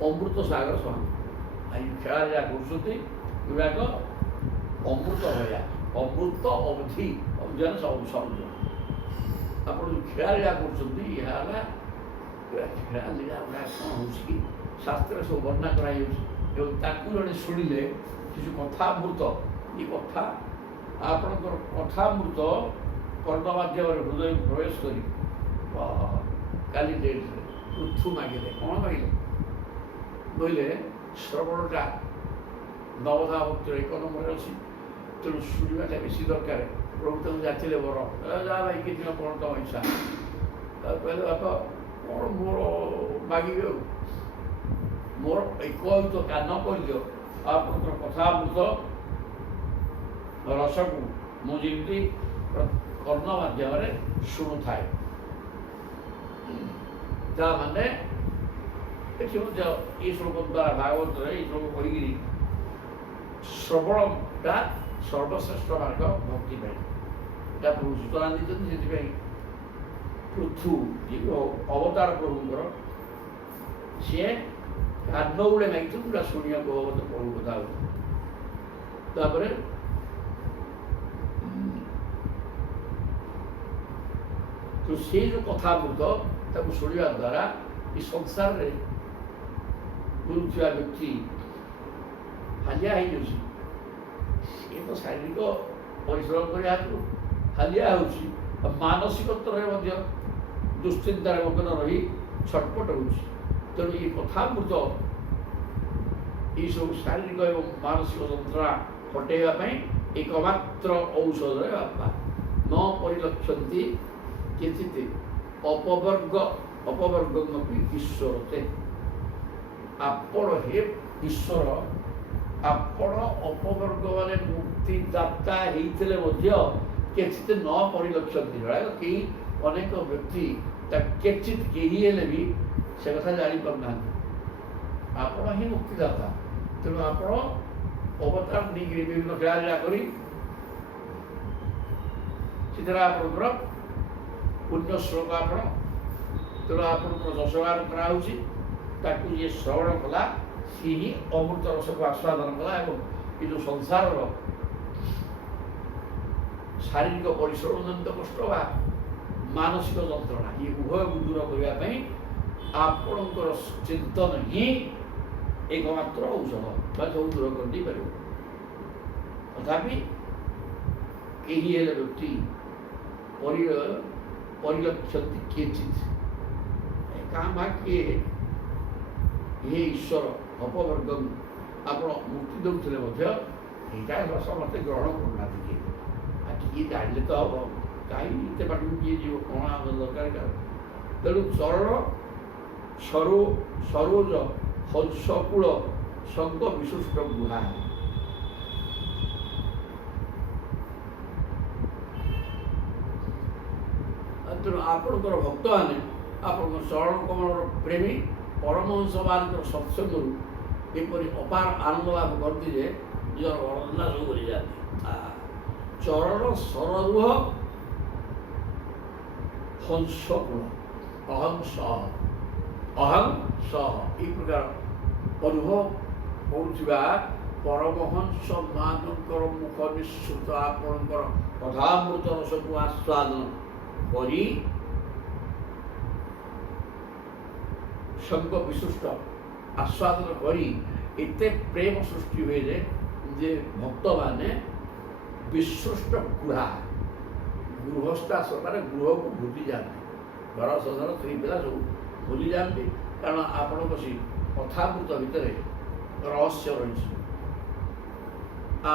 ଅମୃତ ସାଗର ସମାନ। ଆଜି ଖେଳା ଲୀଳା କରୁଛନ୍ତି ଏଗୁଡ଼ାକ ଅମୃତ ଭଳିଆ ଅମୃତ ଅବଧି ଅଭିଯାନ ସମୁଦ୍ର। ଆପଣ ଯେଉଁ ଖେଳା ଲୀଳା କରୁଛନ୍ତି ଏହା ହେଲା ଖେଳା ଲୀଳା ଗୁଡ଼ା କ'ଣ ହେଉଛି କି ଶାସ୍ତ୍ରରେ ସବୁ ବର୍ଣ୍ଣନା କରାଯାଉଛି ଏବଂ ତାକୁ ଜଣେ ଶୁଣିଲେ ସେ ଯେଉଁ କଥାମୃତ ଏ କଥା ଆପଣଙ୍କର କଥାମୃତ କର୍ଣ୍ଣ ମାଧ୍ୟମରେ ହୃଦୟକୁ ପ୍ରବେଶ କରି କାଲି ଡେଟ୍ରେ ପୃଥୁ ମାଗିଲେ କ'ଣ ମାଗିଲେ କହିଲେ ଶ୍ରବଣଟା ନବଧା ଭକ୍ତିର 1 ନମ୍ବରରେ ଅଛି। ତେଣୁ ଶୁଣିବାଟା ବେଶୀ ଦରକାର। ପ୍ରଭୁ ତାଙ୍କୁ ଯାଚିଲେ ବର ଯାହା ଭାଇ କିଛି କ'ଣ ତମ ଇଚ୍ଛା କହିଲେ ବାପ କ'ଣ ମୋର ମାଗିବି ଆଉ ମୋର ଏକହିତ କାନ କରିଦିଅ ଆପଣଙ୍କର କଥାମୃତ ରସକୁ ମୁଁ ଯେମିତି କର୍ଣ୍ଣ ମାଧ୍ୟମରେ ଶୁଣୁଥାଏ। ତା ମାନେ ଏଠି ମଧ୍ୟ ଏଇ ଶ୍ଲୋକ ଦ୍ୱାରା ଭାଗବତରେ ଏଇ ଶ୍ଲୋକ କହିକିରି ଶ୍ରବଣଟା ସର୍ବଶ୍ରେଷ୍ଠ ମାର୍ଗ ଭକ୍ତି ପାଇଁ ଏଇଟା ପ୍ରଭୁ ସୂଚନା ଦେଇଛନ୍ତି। ସେଥିପାଇଁ ପୃଥୁ ଯିଏ ଅବତାର ପ୍ରଭୁଙ୍କର ସିଏ କାନ ଗୁଡ଼େ ମାଗିଛନ୍ତି ପୁରା ଶୁଣିବାକୁ ହବ ତ ପ୍ରଭୁ କଥା ହବ। ତାପରେ ତ ସେ ଯେଉଁ କଥାମୃତ ତାକୁ ଶୁଣିବା ଦ୍ୱାରା ଏ ସଂସାରରେ ବୁଲୁଥିବା ବ୍ୟକ୍ତି ହାଲିଆ ହେଇଯାଉଛି। ସିଏ ତ ଶାରୀରିକ ପରିଶ୍ରମ କରିବା ହେତୁ ହାଲିଆ ହେଉଛି ଆଉ ମାନସିକ ସ୍ତରରେ ମଧ୍ୟ ଦୁଶ୍ଚିନ୍ତାରେ ମଗ୍ନ ରହି ଛଟପଟ ହେଉଛି। ତେଣୁ ଏ କଥାମୃତ ଏଇସବୁ ଶାରୀରିକ ଏବଂ ମାନସିକ ଯନ୍ତ୍ରଣା ହଟେଇବା ପାଇଁ ଏକମାତ୍ର ଔଷଧରେ ବାପା ନ ପରିଲକ୍ଷନ୍ତି କେଚିତ୍ ଅପବର୍ଗମପି ଈଶ୍ୱରତେ। ଆପଣ ହେ ଈଶ୍ୱର ଆପଣ ଅପବର୍ଗ ମାନେ ମୁକ୍ତିଦାତା ହେଇଥିଲେ ମଧ୍ୟ କେଚିତ୍ ନ ପରିଲକ୍ଷନ୍ତି। କେହି ଅନେକ ବ୍ୟକ୍ତି ତା କେଚିତ୍ କେହି ହେଲେ ବି ସେ କଥା ଜାଣିପାରୁନାହାନ୍ତି। ଆପଣ ହିଁ ମୁକ୍ତିଦାତା। ତେଣୁ ଆପଣ ଅବତାର ନେଇକରି ବିଭିନ୍ନ ଖେଳାଳିଳା କରି ସେଥିରେ ଆପଣଙ୍କର ପୁଣ୍ୟ ଶ୍ଲୋକ ଆପଣ ତେଣୁ ଆପଣଙ୍କର ଯଶଗାନ କରାହେଉଛି। ତାକୁ ଯିଏ ଶ୍ରବଣ କଲା ସିଏ ହିଁ ଅମୃତ ରସକୁ ଆସ୍ୱାଦନ କଲା ଏବଂ ଏ ଯେଉଁ ସଂସାରର ଶାରୀରିକ ପରିଶ୍ରମଜନିତ କଷ୍ଟ ବା ମାନସିକ ଯନ୍ତ୍ରଣା ଏ ଉଭୟକୁ ଦୂର କରିବା ପାଇଁ ଆପଣଙ୍କର ଚିନ୍ତନ ହିଁ ଏକମାତ୍ର ଔଷଧ ବା ସବୁ ଦୂର କରିଦେଇପାରିବ। ତଥାପି କେହି ହେଲେ ବ୍ୟକ୍ତି ପରିଲକ୍ଷନ୍ତି କିଏଚିତ୍ କାଁ ଭାଁ କିଏ ହେ ଈଶ୍ୱର ଅପବର୍ଗଙ୍କୁ ଆପଣ ମୁକ୍ତି ଦେଉଥିଲେ ମଧ୍ୟ ଏଇଟା ସମସ୍ତେ ଗ୍ରହଣ କରୁନାହାନ୍ତି। କିଏ ଜାଣିଲେ ତ ହବ, କାହିଁକି ଏତେ ପାଠକୁ କିଏ ଯିବ, କ'ଣ ଆମ ଦରକାର କାହାର। ତେଣୁ ଚରଣ ସରୋଜ ହଂସକୂଳ ସଙ୍ଗ ବିଶିଷ୍ଟ ଗୁହା। ତେଣୁ ଆପଣଙ୍କର ଭକ୍ତମାନେ ଆପଣଙ୍କ ଚରଣ କମଳର ପ୍ରେମୀ ପରମହଂସମାନଙ୍କର ସତ୍ସଙ୍ଗରୁ ଏପରି ଅପାର ଆନନ୍ଦ ଲାଭ କରନ୍ତି ଯେ ନିଜର ବର୍ଣ୍ଣନା ସବୁ କରିଯାଆନ୍ତି। ଚରଣ ସରରୁହ ହଂସକୂଳ ଅହଂସ ଏହି ପ୍ରକାର ଅନୁଭବ କରୁଥିବା ପରମହଂସ ମାନଙ୍କର ମୁଖ ନିଃସୃତ ଆପଣଙ୍କର ଅଧାମୃତ ରସକୁ ଆସ୍ୱାଦନ କରି ସଙ୍ଗ ବିଶିଷ୍ଟ ଆସ୍ୱାଦନ କରି ଏତେ ପ୍ରେମ ସୃଷ୍ଟି ହୁଏ ଯେ ଭକ୍ତମାନେ ବିଶିଷ୍ଟ ଗୃହସ୍ଥାଶ୍ରମରେ ଗୃହକୁ ଭୁଲି ଯାଆନ୍ତି। ଘର ସଂସାର ସ୍ତ୍ରୀ ପିଲା ସବୁ ଭୁଲି ଯାଆନ୍ତି, କାରଣ ଆପଣଙ୍କ ସେ କଥାମୃତ ଭିତରେ ରହସ୍ୟ ରହିଛି।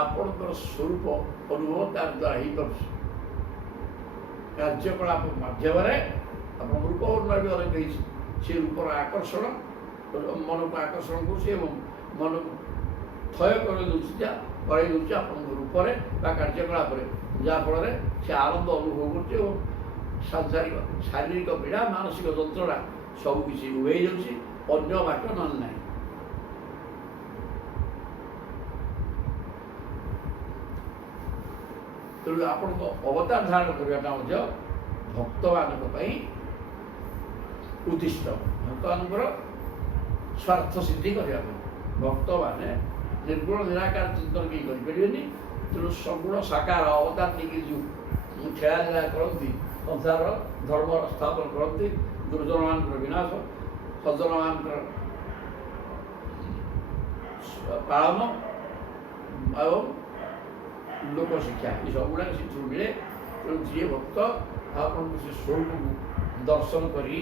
ଆପଣଙ୍କର ସ୍ୱରୂପ ଅନୁଭବ ତାର ଦ୍ୱାରା ହେଇପାରୁଛି। କାର୍ଯ୍ୟକଳାପ ମାଧ୍ୟମରେ ଆପଣଙ୍କ ରୂପ ବର୍ଣ୍ଣନା ଅନେକ ହେଇଛି। ସେ ରୂପର ଆକର୍ଷଣ ମନକୁ ଆକର୍ଷଣ କରୁଛି ଏବଂ ମନକୁ ଥୟ କରାଇ ଦେଉଛି ଆପଣଙ୍କ ରୂପରେ ବା କାର୍ଯ୍ୟକଳାପରେ, ଯାହାଫଳରେ ସେ ଆନନ୍ଦ ଅନୁଭବ କରୁଛି ଏବଂ ଶାରୀରିକ ପୀଡ଼ା ମାନସିକ ଯନ୍ତ୍ରଣା ସବୁକିଛି ଉଭେଇ ଯାଉଛି। ଅନ୍ୟ ବାଟ ନହେଲେ ନାହିଁ। ତେଣୁ ଆପଣଙ୍କ ଅବତାର ଧାରଣ କରିବାଟା ମଧ୍ୟ ଭକ୍ତମାନଙ୍କ ପାଇଁ ଉଦ୍ଦିଷ୍ଟ। ଭକ୍ତମାନଙ୍କର ସ୍ୱାର୍ଥ ସିଦ୍ଧି କରିବା ପାଇଁ ଭକ୍ତମାନେ ନିର୍ଗୁଣ ନିରାକାର ଚିନ୍ତନ କେହି କରିପାରିବେନି। ତେଣୁ ସଗୁଣ ସାକାର ଅବତାର ନେଇକି ଯେଉଁ ଖେଳାଲିଳା କରନ୍ତି, ସଂସାରର ଧର୍ମର ସ୍ଥାପନ କରନ୍ତି, ଦୁର୍ଜନମାନଙ୍କର ବିନାଶ, ସଜ୍ଜନମାନଙ୍କର ପାଳନ ଏବଂ ଲୋକଶିକ୍ଷା ଏ ସବୁଗୁଡ଼ାକ ସେଥିରୁ ମିଳେ। ତେଣୁ ଯିଏ ଭକ୍ତ ଆପଣଙ୍କୁ ସେ ସ୍ୱରୂପକୁ ଦର୍ଶନ କରି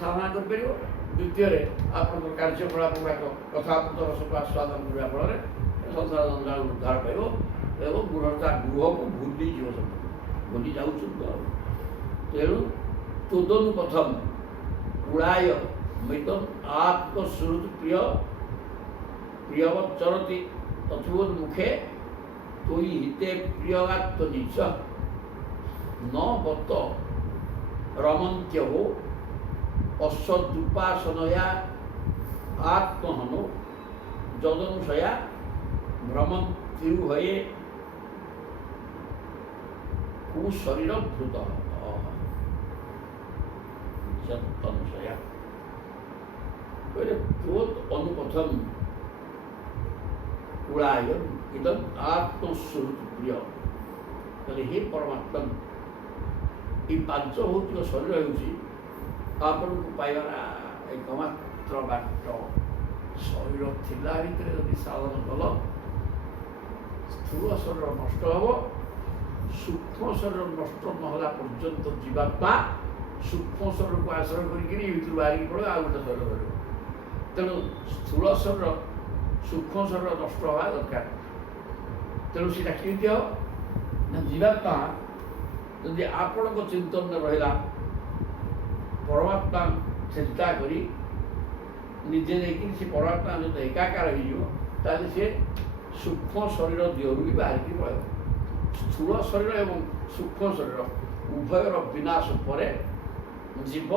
ସାଧନା କରିପାରିବ। ଦ୍ୱିତୀୟରେ ଆପଣଙ୍କ କାର୍ଯ୍ୟକଳାପ ଗୁଡ଼ାକ କଥାମୃତ ରସକୁ ଆସ୍ୱାଦନ କରିବା ଫଳରେ ସଂସାର ଜଞ୍ଜାଳ ଉଦ୍ଧାର ପାଇବ ଏବଂ ଗୃହକୁ ଭୁଲିଯିବ, ଭୁଲି ଯାଉଛନ୍ତି। ତେଣୁ ତୋଦନୁ ପ୍ରଥମ କୁଳାୟ ମିତମ୍ ଆତ୍ମସୁହୃତ ପ୍ରିୟବଚରତି ତଥୋନ୍ମୁଖେ তোই হিতে প্রিয়গাত্ম নিচ ন বত রমন্ত্য অশ্বদুপাসনয়া আত্মহনো যদনুষয়া ভ্রমন্তিহয়ে কুশরীর ভূত অনুষয়া তোত অনুপথম কুড়ায় ইদম আত্মস্বরূপ প্রিয়। তাহলে হে পরমাত্মা, এই ପାଞ୍ଚ ଭୌତିକ ଶରୀର ହେଉଛି ଆପଣଙ୍କୁ ପାଇବାର ଏକମାତ୍ର ବାଟ। ଶରୀର ଥିଲା ଭିତରେ ଯଦି ସାଧନ କଲ, ସ୍ଥୂଳ ଶରୀର ନଷ୍ଟ ହେବ। ସୂକ୍ଷ୍ମ ଶରୀର ନଷ୍ଟ ନହେଲା ପର୍ଯ୍ୟନ୍ତ ଜୀବାତ୍ମା ସୂକ୍ଷ୍ମ ଶରୀରକୁ ଆଶ୍ରୟ କରିକିରି ଭିତରୁ ବାହାରିକି ପଡ଼ିବ, ଆଉ ଗୋଟେ ଶରୀର ରହିବ। ତେଣୁ ସ୍ଥୂଳ ଶରୀର ସୂକ୍ଷ୍ମ ଶରୀର ନଷ୍ଟ ହେବା ଦରକାର। ତେଣୁ ସେଇଟା କେମିତି ହେବ ନା, ଜୀବାତ୍ମା ଯଦି ଆପଣଙ୍କ ଚିନ୍ତନରେ ରହିଲା, ପରମାତ୍ମା ଚିନ୍ତା କରି ନିଜେ ନେଇକି ସେ ପରମାତ୍ମା ଯଦି ଏକାକାର ହେଇଯିବ, ତାହେଲେ ସେ ସୂକ୍ଷ୍ମ ଶରୀର ଦେହରୁ ବି ବାହାରିକି ପଳାଇବ। ସ୍ଥୂଳ ଶରୀର ଏବଂ ସୂକ୍ଷ୍ମ ଶରୀର ଉଭୟର ବିନାଶ ପରେ ଜୀବ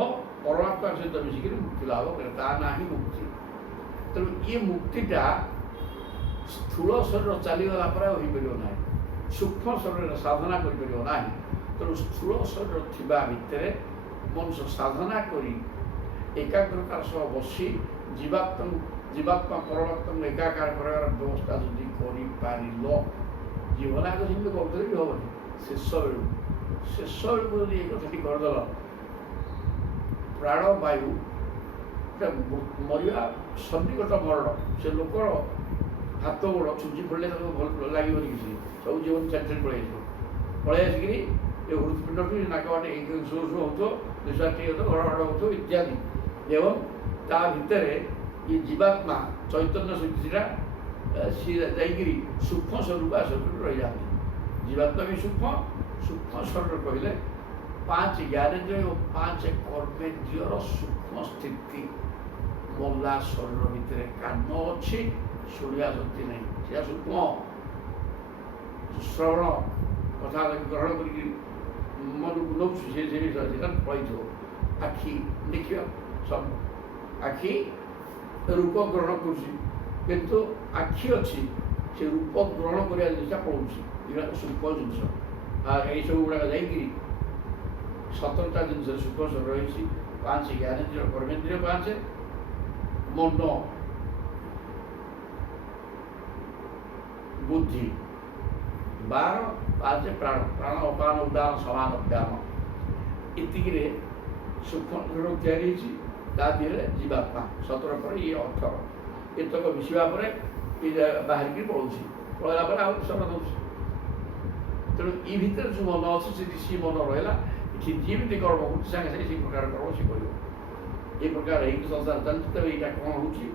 ପରମାତ୍ମା ସହିତ ମିଶିକରି ମୁକ୍ତି ଲାଭ କରେ, ତା ନାଁ ହିଁ ମୁକ୍ତି। ତେଣୁ ଏ ମୁକ୍ତିଟା ସ୍ଥୂଳ ଶରୀର ଚାଲିଗଲା ପରେ ଆଉ ହେଇପାରିବ ନାହିଁ, ସୂକ୍ଷ୍ମ ଶରୀରରେ ସାଧନା କରିପାରିବ ନାହିଁ। ତେଣୁ ସ୍ଥୂଳ ଶରୀର ଥିବା ଭିତରେ ମନୁଷ୍ୟ ସାଧନା କରି ଏକାଗ୍ରତାର ସହ ବସି ଜୀବାତ୍ମା ପରମାତ୍ମାକୁ ଏକାକାର କରିବାର ବ୍ୟବସ୍ଥା ଯଦି କରିପାରିଲ, ଜୀବନାଗ ଯେମିତି କରୁଥିଲେ ବି ହେବନି। ଶେଷ ବେଳକୁ ଯଦି ଏ କଥାଟି କରିଦେଲ, ପ୍ରାଣବାୟୁ ମରିବା ସନ୍ନିକଟ ମରଣ, ସେ ଲୋକର ହାତ ଗୋଡ଼ ଛୁଞ୍ଚି ପଡ଼ିଲେ ତାକୁ ଭଲ ଲାଗିବନି କିଛି, ସବୁ ଜୀବନ ଚାରି ପଳେଇ ଆସିକିରି ଏ ହୃତ୍ପିଣ୍ଡଠୁ ନାକ ବାଟେ ଶୋ ହେଉଥିବ, ନିଶ୍ୱାସ ଟିକେ ହେଉଥିବ, ଘଡ଼ ହେଉଥିବ ଇତ୍ୟାଦି। ଏବଂ ତା ଭିତରେ ଏ ଜୀବାତ୍ମା ଚୈତନ୍ୟ ଶକ୍ତିଟା ସିଏ ଯାଇକିରି ସୂକ୍ଷ୍ମ ସ୍ୱରୂପ ଆସକରି ରହିଯାଆନ୍ତି। ଜୀବାତ୍ମା ବି ସୂକ୍ଷ୍ମ ଶରୀର କହିଲେ 5 ଜ୍ଞାନେନ୍ଦ୍ରିୟ ଓ 5 କର୍ମେନ୍ଦ୍ରିୟର ସୂକ୍ଷ୍ମ ସ୍ଥିତି। ମଲା ଶରୀର ଭିତରେ କାନ ଅଛି, ଶୁଣିବା ଶକ୍ତି ନାହିଁ, ସେଟା ସୂକ୍ଷ୍ମ। ଶ୍ରବଣ କଥା ଗ୍ରହଣ କରିକି ମନକୁ ନେଉଛି, ସେ ଜିନିଷ ସେଟା ପଳେଇଥିବ। ଆଖି ଦେଖିବା, ସବୁ ଆଖି ରୂପ ଗ୍ରହଣ କରୁଛି, କିନ୍ତୁ ଆଖି ଅଛି, ସେ ରୂପ ଗ୍ରହଣ କରିବା ଜିନିଷଟା ପଳଉଛି। ଏଗୁଡ଼ାକ ସୂକ୍ଷ୍ମ ଜିନିଷ। ଆଉ ଏଇସବୁ ଗୁଡ଼ାକ ଯାଇକିରି 17ଟା ଜିନିଷରେ ସୂକ୍ଷ୍ମ ଶରୀର ରହିଛି। 5 ଜ୍ଞାନେନ୍ଦ୍ରିୟ, କର୍ମେନ୍ଦ୍ରିୟ 5, ମନ ବୁଦ୍ଧି 12, 5 ପ୍ରାଣ, ଅପାନ ଉଦାନ ସମାନ ଅଜ୍ଞାନ, ଏତିକିରେ ସୂକ୍ଷ୍ମ ଶରୀର ତିଆରି ହେଇଛି। ତା ଦେହରେ ଜୀବାତ୍ମା 17 ପରେ ଇଏ 18, ଏତକ ମିଶିବା ପରେ ଇଏ ବାହାରିକି ପଳଉଛି, ପଳେଇଲା ପରେ ଆଉ ଶରୀର ଦେଉଛି। ତେଣୁ ଇ ଭିତରେ ଯେଉଁ ମନ ଅଛି, ସେଠି ସେ ମନ ରହିଲା। ଏଠି ଯେମିତି କର୍ମ ହେଉଛି ସାଙ୍ଗେ ସାଙ୍ଗେ ସେଇ ପ୍ରକାର କର୍ମ ସେ କରିବ। এই প্রকার এই সংসার চালিছে। তবে এইটা କ'ଣ ହେଉଛି,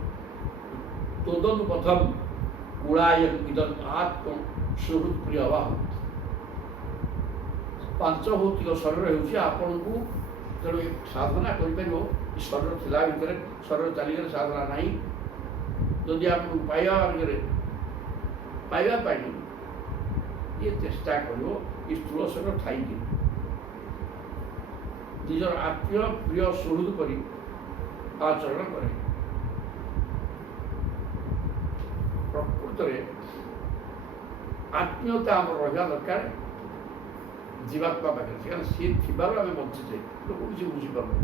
ତୋଦନ୍ତୁ ପ୍ରଥମ ଗୁଳାୟନ ଇଦଂ ଆତ୍ମ ସୁହୃତ୍ ପ୍ରିୟ ଅଭାବ। ପାଞ୍ଚଭୌତିକ ଶରୀର ହେଉଛି ଆପଣଙ୍କୁ, ତେଣୁ ସାଧନା କରିପାରିବ। ଏ ଶରୀର ଥିଲା ଭିତରେ, ଶରୀର ଚାଲିଗଲେ ସାଧନା ନାହିଁ। ଯଦି ଆପଣଙ୍କୁ ପାଇବା ପାଇଁ ଇଏ ଚେଷ୍ଟା କରିବ, ଏ ସ୍ଥୂଳ ଶରୀର ଥାଇକି ନିଜର ଆତ୍ମୀୟ ପ୍ରିୟ ସୁହୃଦ କରି ଆଚରଣ କରେ। ପ୍ରକୃତରେ ଆତ୍ମୀୟତା ଆମର ରହିବା ଦରକାର ଜୀବାତ୍ମା ପାଖରେ, କାରଣ ସିଏ ଥିବାରୁ ଆମେ ବଞ୍ଚିଛେ। ଲୋକ କିଛି ବୁଝିପାରୁନୁ,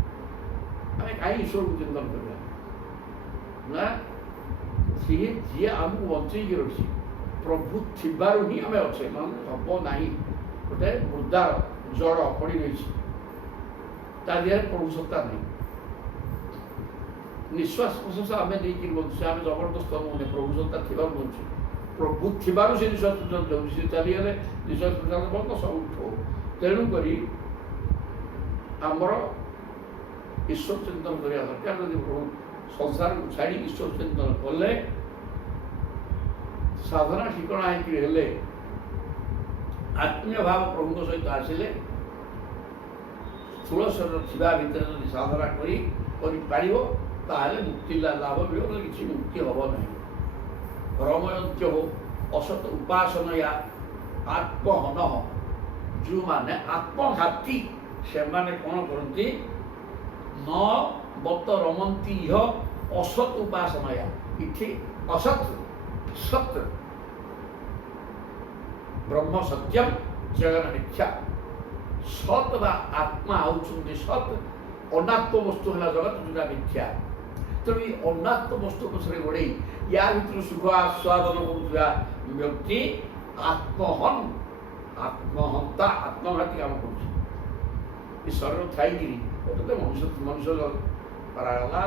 ଆମେ କାହିଁକି ଈଶ୍ୱରକୁ ଚିନ୍ତନ କରିବା ନା? ସିଏ ଯିଏ ଆମକୁ ବଞ୍ଚେଇକି ରଖିଛି, ପ୍ରଭୁ ଥିବାରୁ ହିଁ ଆମେ ଅଛେ। ମାନେ ହବ ନାହିଁ, ଗୋଟେ ମୃଦାର ଜଡ଼ ପଡ଼ି ରହିଛି, ତା ଦେହରେ ପ୍ରଭୁ ସତ୍ତା ନାହିଁ। ନିଶ୍ୱାସ ପ୍ରଶ୍ୱାସ ଆମେ ନେଇକି ବଞ୍ଚୁଛେ, ଆମେ ଜବରଦସ୍ତ ନୁହେଁ, ପ୍ରଭୁ ସତ୍ତା ଥିବାରୁ ବଞ୍ଚୁଛୁ। ପ୍ରଭୁ ଥିବାରୁ ସେ ନିଶ୍ୱାସ ପ୍ରଶ୍ୱାସ ଯାଉଛି, ସେ ଚାଲିଗଲେ ନିଶ୍ୱାସ ପ୍ରଶ୍ୱାସ ବନ୍ଦ, ସବୁ ଉଠଉ। ତେଣୁକରି ଆମର ଈଶ୍ୱର ଚିନ୍ତନ କରିବା ଦରକାର। ଯଦି ପ୍ରଭୁ ସଂସାରକୁ ଛାଡ଼ି ଈଶ୍ୱର ଚିନ୍ତନ କଲେ, ସାଧନା ଠିକଣା ହେଇକି ହେଲେ, ଆତ୍ମୀୟ ଭାବ ପ୍ରଭୁଙ୍କ ସହିତ ଆସିଲେ, ସ୍ଥୂଳ ଶରୀର ଥିବା ଭିତରେ ଯଦି ସାଧନା କରିପାରିବ, ତାହେଲେ ମୁକ୍ତି ଲାଭ ମିଳିବ, ନହେଲେ କିଛି ମୁକ୍ତି ହେବ ନାହିଁ। ରମୟନ୍ତ୍ୟ ଅସତ ଉପାସନୟା ଆତ୍ମହନ, ଯେଉଁମାନେ ଆତ୍ମଘାତୀ ସେମାନେ କ'ଣ କରନ୍ତି, ନ ବତ ରମନ୍ତି ଇହ ଅସତ୍ ଉପାସନୟା। ଏଠି ଅସତ୍ ସତ୍, ବ୍ରହ୍ମ ସତ୍ୟମ ଜଗନ ମିଥ୍ୟା। ସତ୍ ବା ଆତ୍ମା ହେଉଛନ୍ତି ସତ୍, ଅନାତ୍ମ ବସ୍ତୁ ହେଲା ଜଗତ, ଯେଉଁଟା ମିଥ୍ୟା। ତେଣୁ ଏ ଅନାତ୍ମ ବସ୍ତୁ ପଛରେ ଗୋଡ଼େଇ ୟା ଭିତରୁ ସୁଖ ଆସ୍ୱାଦନ କରୁଥିବା ବ୍ୟକ୍ତି ଆତ୍ମହନ୍ତା, ଆତ୍ମଘାତୀ କାମ କରୁଛି। ଏ ଶରୀର ଥାଇକିରି ତ ମଣିଷ କରାଗଲା,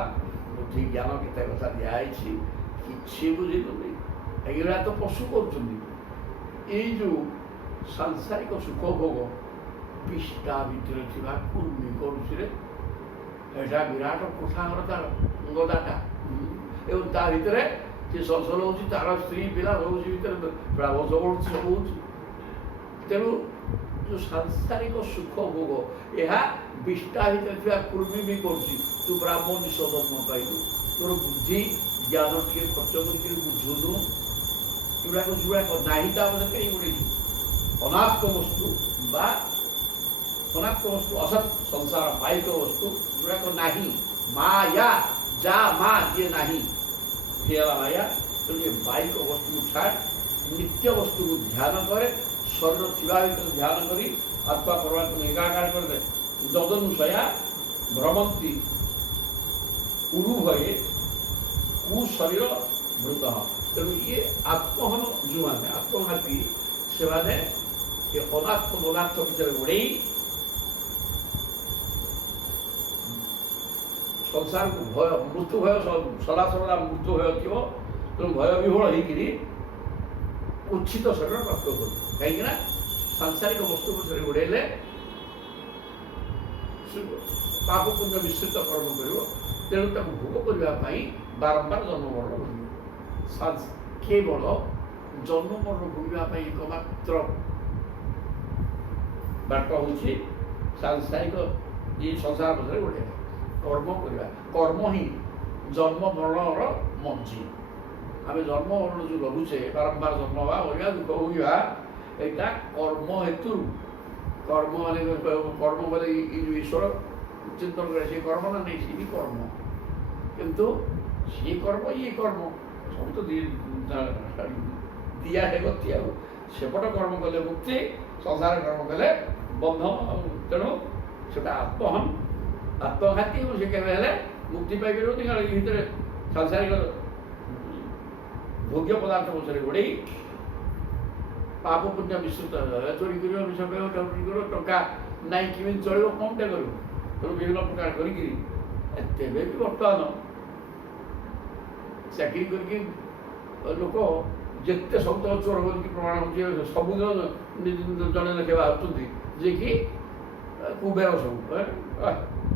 ବୁଦ୍ଧି ଜ୍ଞାନ କେତେ କଥା ଦିଆହେଇଛି, କିଛି ବୁଝିଲୁନି। ଏଗୁଡ଼ା ତ ପଶୁ କରୁଛନ୍ତି। ଏଇ ଯେଉଁ ସାଂସାରିକ ସୁଖ ଭୋଗ ବିଷ୍ଟା ଭିତରେ ଥିବା କୁର୍ମି କରୁଛିରେ, ଏଇଟା ବିରାଟ କୋଠାଘର ତାର ଗଦାଟା, ଏବଂ ତା ଭିତରେ ସେ ସସଲ ହେଉଛି, ତାର ସ୍ତ୍ରୀ ପିଲା ରହୁଛି ଭିତରେ, ବଂଶ ବଢ଼ୁଛି, ସବୁ ହେଉଛି। ତେଣୁ ଯେଉଁ ସାଂସାରିକ ସୁଖ ଭୋଗ, ଏହା ବିଷ୍ଟା ଭିତରେ ଥିବା କୁର୍ମି ବି କରୁଛି। ତୁ ବ୍ରାହ୍ମଣ ନିଷୋଧନ ପାଇଲୁ, ତୋର ବୁଦ୍ଧି ଜ୍ଞାନ ଟିକେ ଖର୍ଚ୍ଚ କରିକି ବୁଝୁନୁ, ଏଗୁଡ଼ାକ ନାହିଁ। ତା ମଧ୍ୟ କାହିଁ ଗୋଡ଼େଇଛୁ? ଅନାତ୍ମ ବସ୍ତୁ ବା ଅନାତ୍ମ ବସ୍ତୁ ଅସତ୍ ସଂସାର ପାଇକ ବସ୍ତୁ ଗୁଡ଼ାକ ନାହିଁ। ମାୟା, ଯା ମା ଯିଏ ନାହିଁ, ସିଏ ହେଲା ମାୟା। ତେଣୁ ଏ ବାଇକ ବସ୍ତୁକୁ ଛାଡ଼, ନିତ୍ୟ ବସ୍ତୁକୁ ଧ୍ୟାନ କରେ, ଶରୀର ଥିବା ଭିତରେ ଧ୍ୟାନ କରି ଆତ୍ମା ପରମାତ୍ମା ଏକାକାର କରିଦେ। ଯଦନୁସୟା ଭ୍ରମନ୍ତି ଉରୁଭଏ କୁ ଶରୀର ମୃତ। ତେଣୁ ଇଏ ଆତ୍ମହନ ଯେଉଁମାନେ ଆତ୍ମଘାତୀ ସେମାନେ ଏ ଅନାତ୍ମ ମନାତ୍ମ ଭିତରେ ଗୋଡ଼େଇ ସଂସାରକୁ ଭୟ ମୃତ୍ୟୁ ଭୟ ସଦାସର୍ବଦା ମୃତ୍ୟୁ ଭୟ ଥିବ। ତେଣୁ ଭୟ ବିହୋଳ ହେଇକିରି ଉଚ୍ଛିତ ଶରୀର ପ୍ରାପ୍ତ କରୁ। କାହିଁକିନା ସାଂସାରିକ ବସ୍ତୁ ପଛରେ ଗୋଡ଼େଇଲେ ପାପ ପୁଣ୍ୟ ମିଶ୍ରିତ କର୍ମ କରିବ। ତେଣୁ ତାକୁ ଭୋଗ କରିବା ପାଇଁ ବାରମ୍ବାର ଜନ୍ମମରଣ ଭୋଗିବ। କେବଳ ଜନ୍ମମରଣ ଭୋଗିବା ପାଇଁ ଏକମାତ୍ର ବାଟ ହେଉଛି ସାଂସାରିକ ଏ ସଂସାର ପଛରେ ଗୋଡ଼େଇବା, କର୍ମ କରିବା। କର୍ମ ହିଁ ଜନ୍ମ ମରଣର ମଞ୍ଜି। ଆମେ ଜନ୍ମ ମରଣ ଯେଉଁ ରହୁଛେ ବାରମ୍ବାର ଜନ୍ମ ହେବା କରିବା ଦୁଃଖ ଭୋଗିବା, ଏଇଟା କର୍ମ ହେତୁରୁ। କର୍ମ ମାନେ କର୍ମ ବୋଲେ ଈଶ୍ୱର ଚିନ୍ତନ କରେ ସେ କର୍ମ ନା ନାହିଁ, ସିଏ ବି କର୍ମ। କିନ୍ତୁ ସିଏ କର୍ମ ଇଏ କର୍ମ ସବୁ ତ ଦିଆ ହେ ଗତି। ଆଉ ସେପଟ କର୍ମ କଲେ ମୁକ୍ତି, ସଂସାର କର୍ମ କଲେ ବନ୍ଧନ। ତେଣୁ ସେଟା ଆତ୍ମଘାତୀ ଏବଂ ସେ କେବେ ହେଲେ ମୁକ୍ତି ପାଇପାରିବନି। କାରଣ ଏ ଭିତରେ ସାଂସାରିକ ଭୋଗ୍ୟ ପଦାର୍ଥ ପଛରେ ଗୋଡ଼େଇ ପାପ ପୁଣ୍ୟ ମିଶ୍ରିତ ଚୋରି କରିବ, ମିଶ କରିବ, ଚୋରି କରିବ, ଟଙ୍କା ନାଇଁ କେମିତି ଚଳିବ, କଣଟେ କରିବ। ତେଣୁ ବିଭିନ୍ନ ପ୍ରକାର କରିକିରି ତେବେ ବି ବର୍ତ୍ତମାନ ଚାକିରି କରିକି ଲୋକ ଯେତେ ସବୁ ତ ଚୋର ବୋଲିକି ପ୍ରମାଣ ହେଉଛି। ସବୁଦିନ ଜଣେ ଲେଖେ ବାହାରୁଛନ୍ତି ଯିଏକି କୁବେର ସବୁ,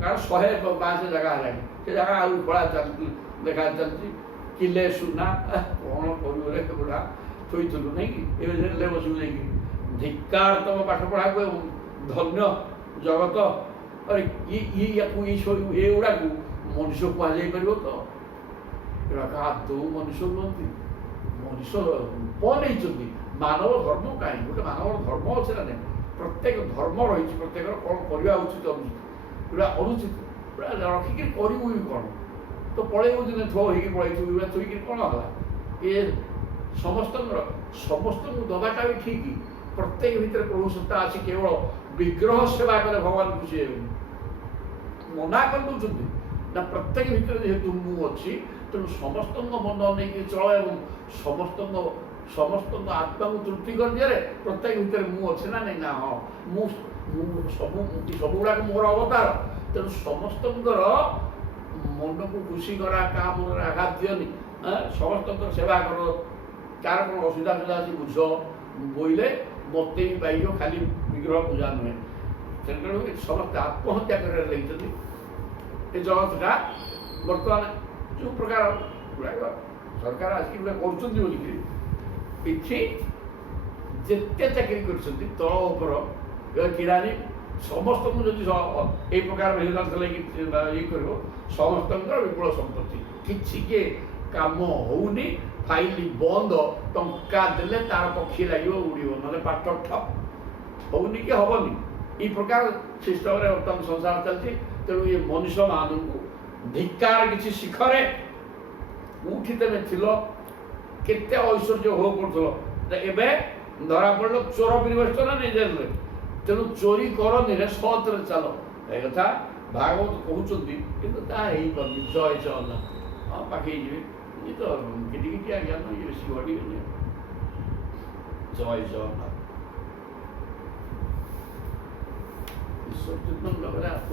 କାରଣ 100-500 ଜାଗା ହେଲାଣି। ସେ ଜାଗା ଆଉ ଖୋଳା ଚାଲିଛି, ଦେଖା ଚାଲିଛି। କିଲେ ସୁନା କ'ଣ କରିବ ରେ ବୁଢ଼ା ଥୋଇଥିଲୁ ନାଇଁକି, ଏବେ ଲେ ବସିବୁ ଯାଇକି। ଧିକ୍କାର ତମ ପାଠ ପଢ଼ାକୁ ଏବଂ ଧନ୍ୟ ଜଗତ। ଆରେ ଏଗୁଡ଼ାକୁ ମଣିଷ କୁହାଯାଇ ପାରିବ ତ? ଏଗୁଡ଼ାକ ଆଦୌ ମଣିଷ ନୁହନ୍ତି। ମଣିଷ ରୂପ ନେଇଛନ୍ତି। ମାନବ ଧର୍ମ କାହିଁ? ଗୋଟେ ମାନବର ଧର୍ମ ଅଛି ନା ନାହିଁ? ପ୍ରତ୍ୟେକ ଧର୍ମ ରହିଛି, ପ୍ରତ୍ୟେକର କ'ଣ କରିବା ଉଚିତ ଅନୁଚିତ, ଏଗୁଡ଼ା ଅନୁଚିତ ଏଗୁଡ଼ା ରଖିକିରି କରିବୁ ବି କ'ଣ? ତ ପଳେଇବୁ ଦିନେ ଥୋ ହେଇକି ପଳେଇଥିବୁ, ଏଗୁଡ଼ା ଥୋଇକିରି କ'ଣ ହେଲା? ଏ ସମସ୍ତଙ୍କୁ ଦେବାଟା ବି ଠିକ୍। ପ୍ରତ୍ୟେକ ଭିତରେ ପ୍ରଭୁ ସତ୍ତା ଅଛି। କେବଳ ବିଗ୍ରହ ସେବା କଲେ ଭଗବାନ ଖୁସି ହେବେନି, ମନା କରିଦେଉଛନ୍ତି ନା। ପ୍ରତ୍ୟେକ ଭିତରେ ଯେହେତୁ ମୁଁ ଅଛି, ତେଣୁ ସମସ୍ତଙ୍କ ମନ ନେଇକି ଚଳ ଏବଂ ସମସ୍ତଙ୍କ ଆତ୍ମାକୁ ତୃପ୍ତି କରିଦିଅରେ। ପ୍ରତ୍ୟେକ ଭିତରେ ମୁଁ ଅଛି ନା ନାଇଁ? ନା ହଁ, ମୁଁ ସବୁଗୁଡ଼ାକ ମୋର ଅବତାର। ତେଣୁ ସମସ୍ତଙ୍କର ମନକୁ ଖୁସି କରା, କାହା ମନରେ ଆଘାତ ଦିଅନି, ସମସ୍ତଙ୍କର ସେବା କର। କାହାର କ'ଣ ଅସୁବିଧା ଅଛି ବୁଝ, ବୋଇଲେ ମୋତେ ବି ପାଇବ, ଖାଲି ବିଗ୍ରହ ପୂଜା ନୁହେଁ। ତେଣୁ ସମସ୍ତେ ଆତ୍ମହତ୍ୟା କରିବାରେ ଲାଗିଛନ୍ତି। ଏ ଜଗତଟା ବର୍ତ୍ତମାନ ଯେଉଁ ପ୍ରକାର ଗୁଡ଼ାକ ସରକାର ଆସିକି ଗୁଡ଼ା କରୁଛନ୍ତି ବୋଲିକି କିଛି ଯେତେ ଚାକିରି କରିଛନ୍ତି ତଳ ଉପର କିରାନୀ ସମସ୍ତଙ୍କୁ ଯଦି ଏଇ ପ୍ରକାର ଭିଜିଲାନ୍ସ ଲାଗି ଇଏ କରିବ, ସମସ୍ତଙ୍କର ବିପୁଳ ସମ୍ପତ୍ତି। କିଛି କିଏ କାମ ହେଉନି, ଫାଇଲ ବନ୍ଦ, ଟଙ୍କା ଦେଲେ ତାର ପକ୍ଷୀ ଲାଗିବ, ଉଡ଼ିବ, ନହେଲେ ପାଠ ଠପ୍ ହେଉନି କି ହେବନି। এই ପ୍ରକାର ସିଷ୍ଟମରେ ବର୍ତ୍ତମାନ ସଂସାର ଚାଲିଛି। ତେଣୁ ଏ ମଣିଷମାନଙ୍କୁ ଧିକ୍କାର। କିଛି ଶିଖରେ କୋଉଠି ତେବେ ଥିଲ, କେତେ ଐଶ୍ୱର୍ଯ୍ୟ ଭୋଗ କରୁଥିଲ, ଏବେ ଧରା ପଡ଼ିଲ ଚୋର ପରିବେଶ ନା ନିଜ ଜେଲରେ। ତେଣୁ ଚୋରି କରନିରେ ସତରେ ଚାଲ, ଏ କଥା ଭାଗବତ କହୁଛନ୍ତି। କିନ୍ତୁ ତାହା ହେଇପାରୁନି। ଜୟ ଜଗନ୍ନାଥ। ହଁ, ପାଖେଇ ଯିବେ, ଇଏ ତ କିଟି କିଟିଆ ଜ୍ଞାନ, ଇଏ ବେଶୀ ଘଟିବେନି। ଜୟ ଜଗନ୍ନାଥ। ଈଶ୍ୱର ଚିନ୍ତନ ଲଗେଇଲେ ଆତ୍ମ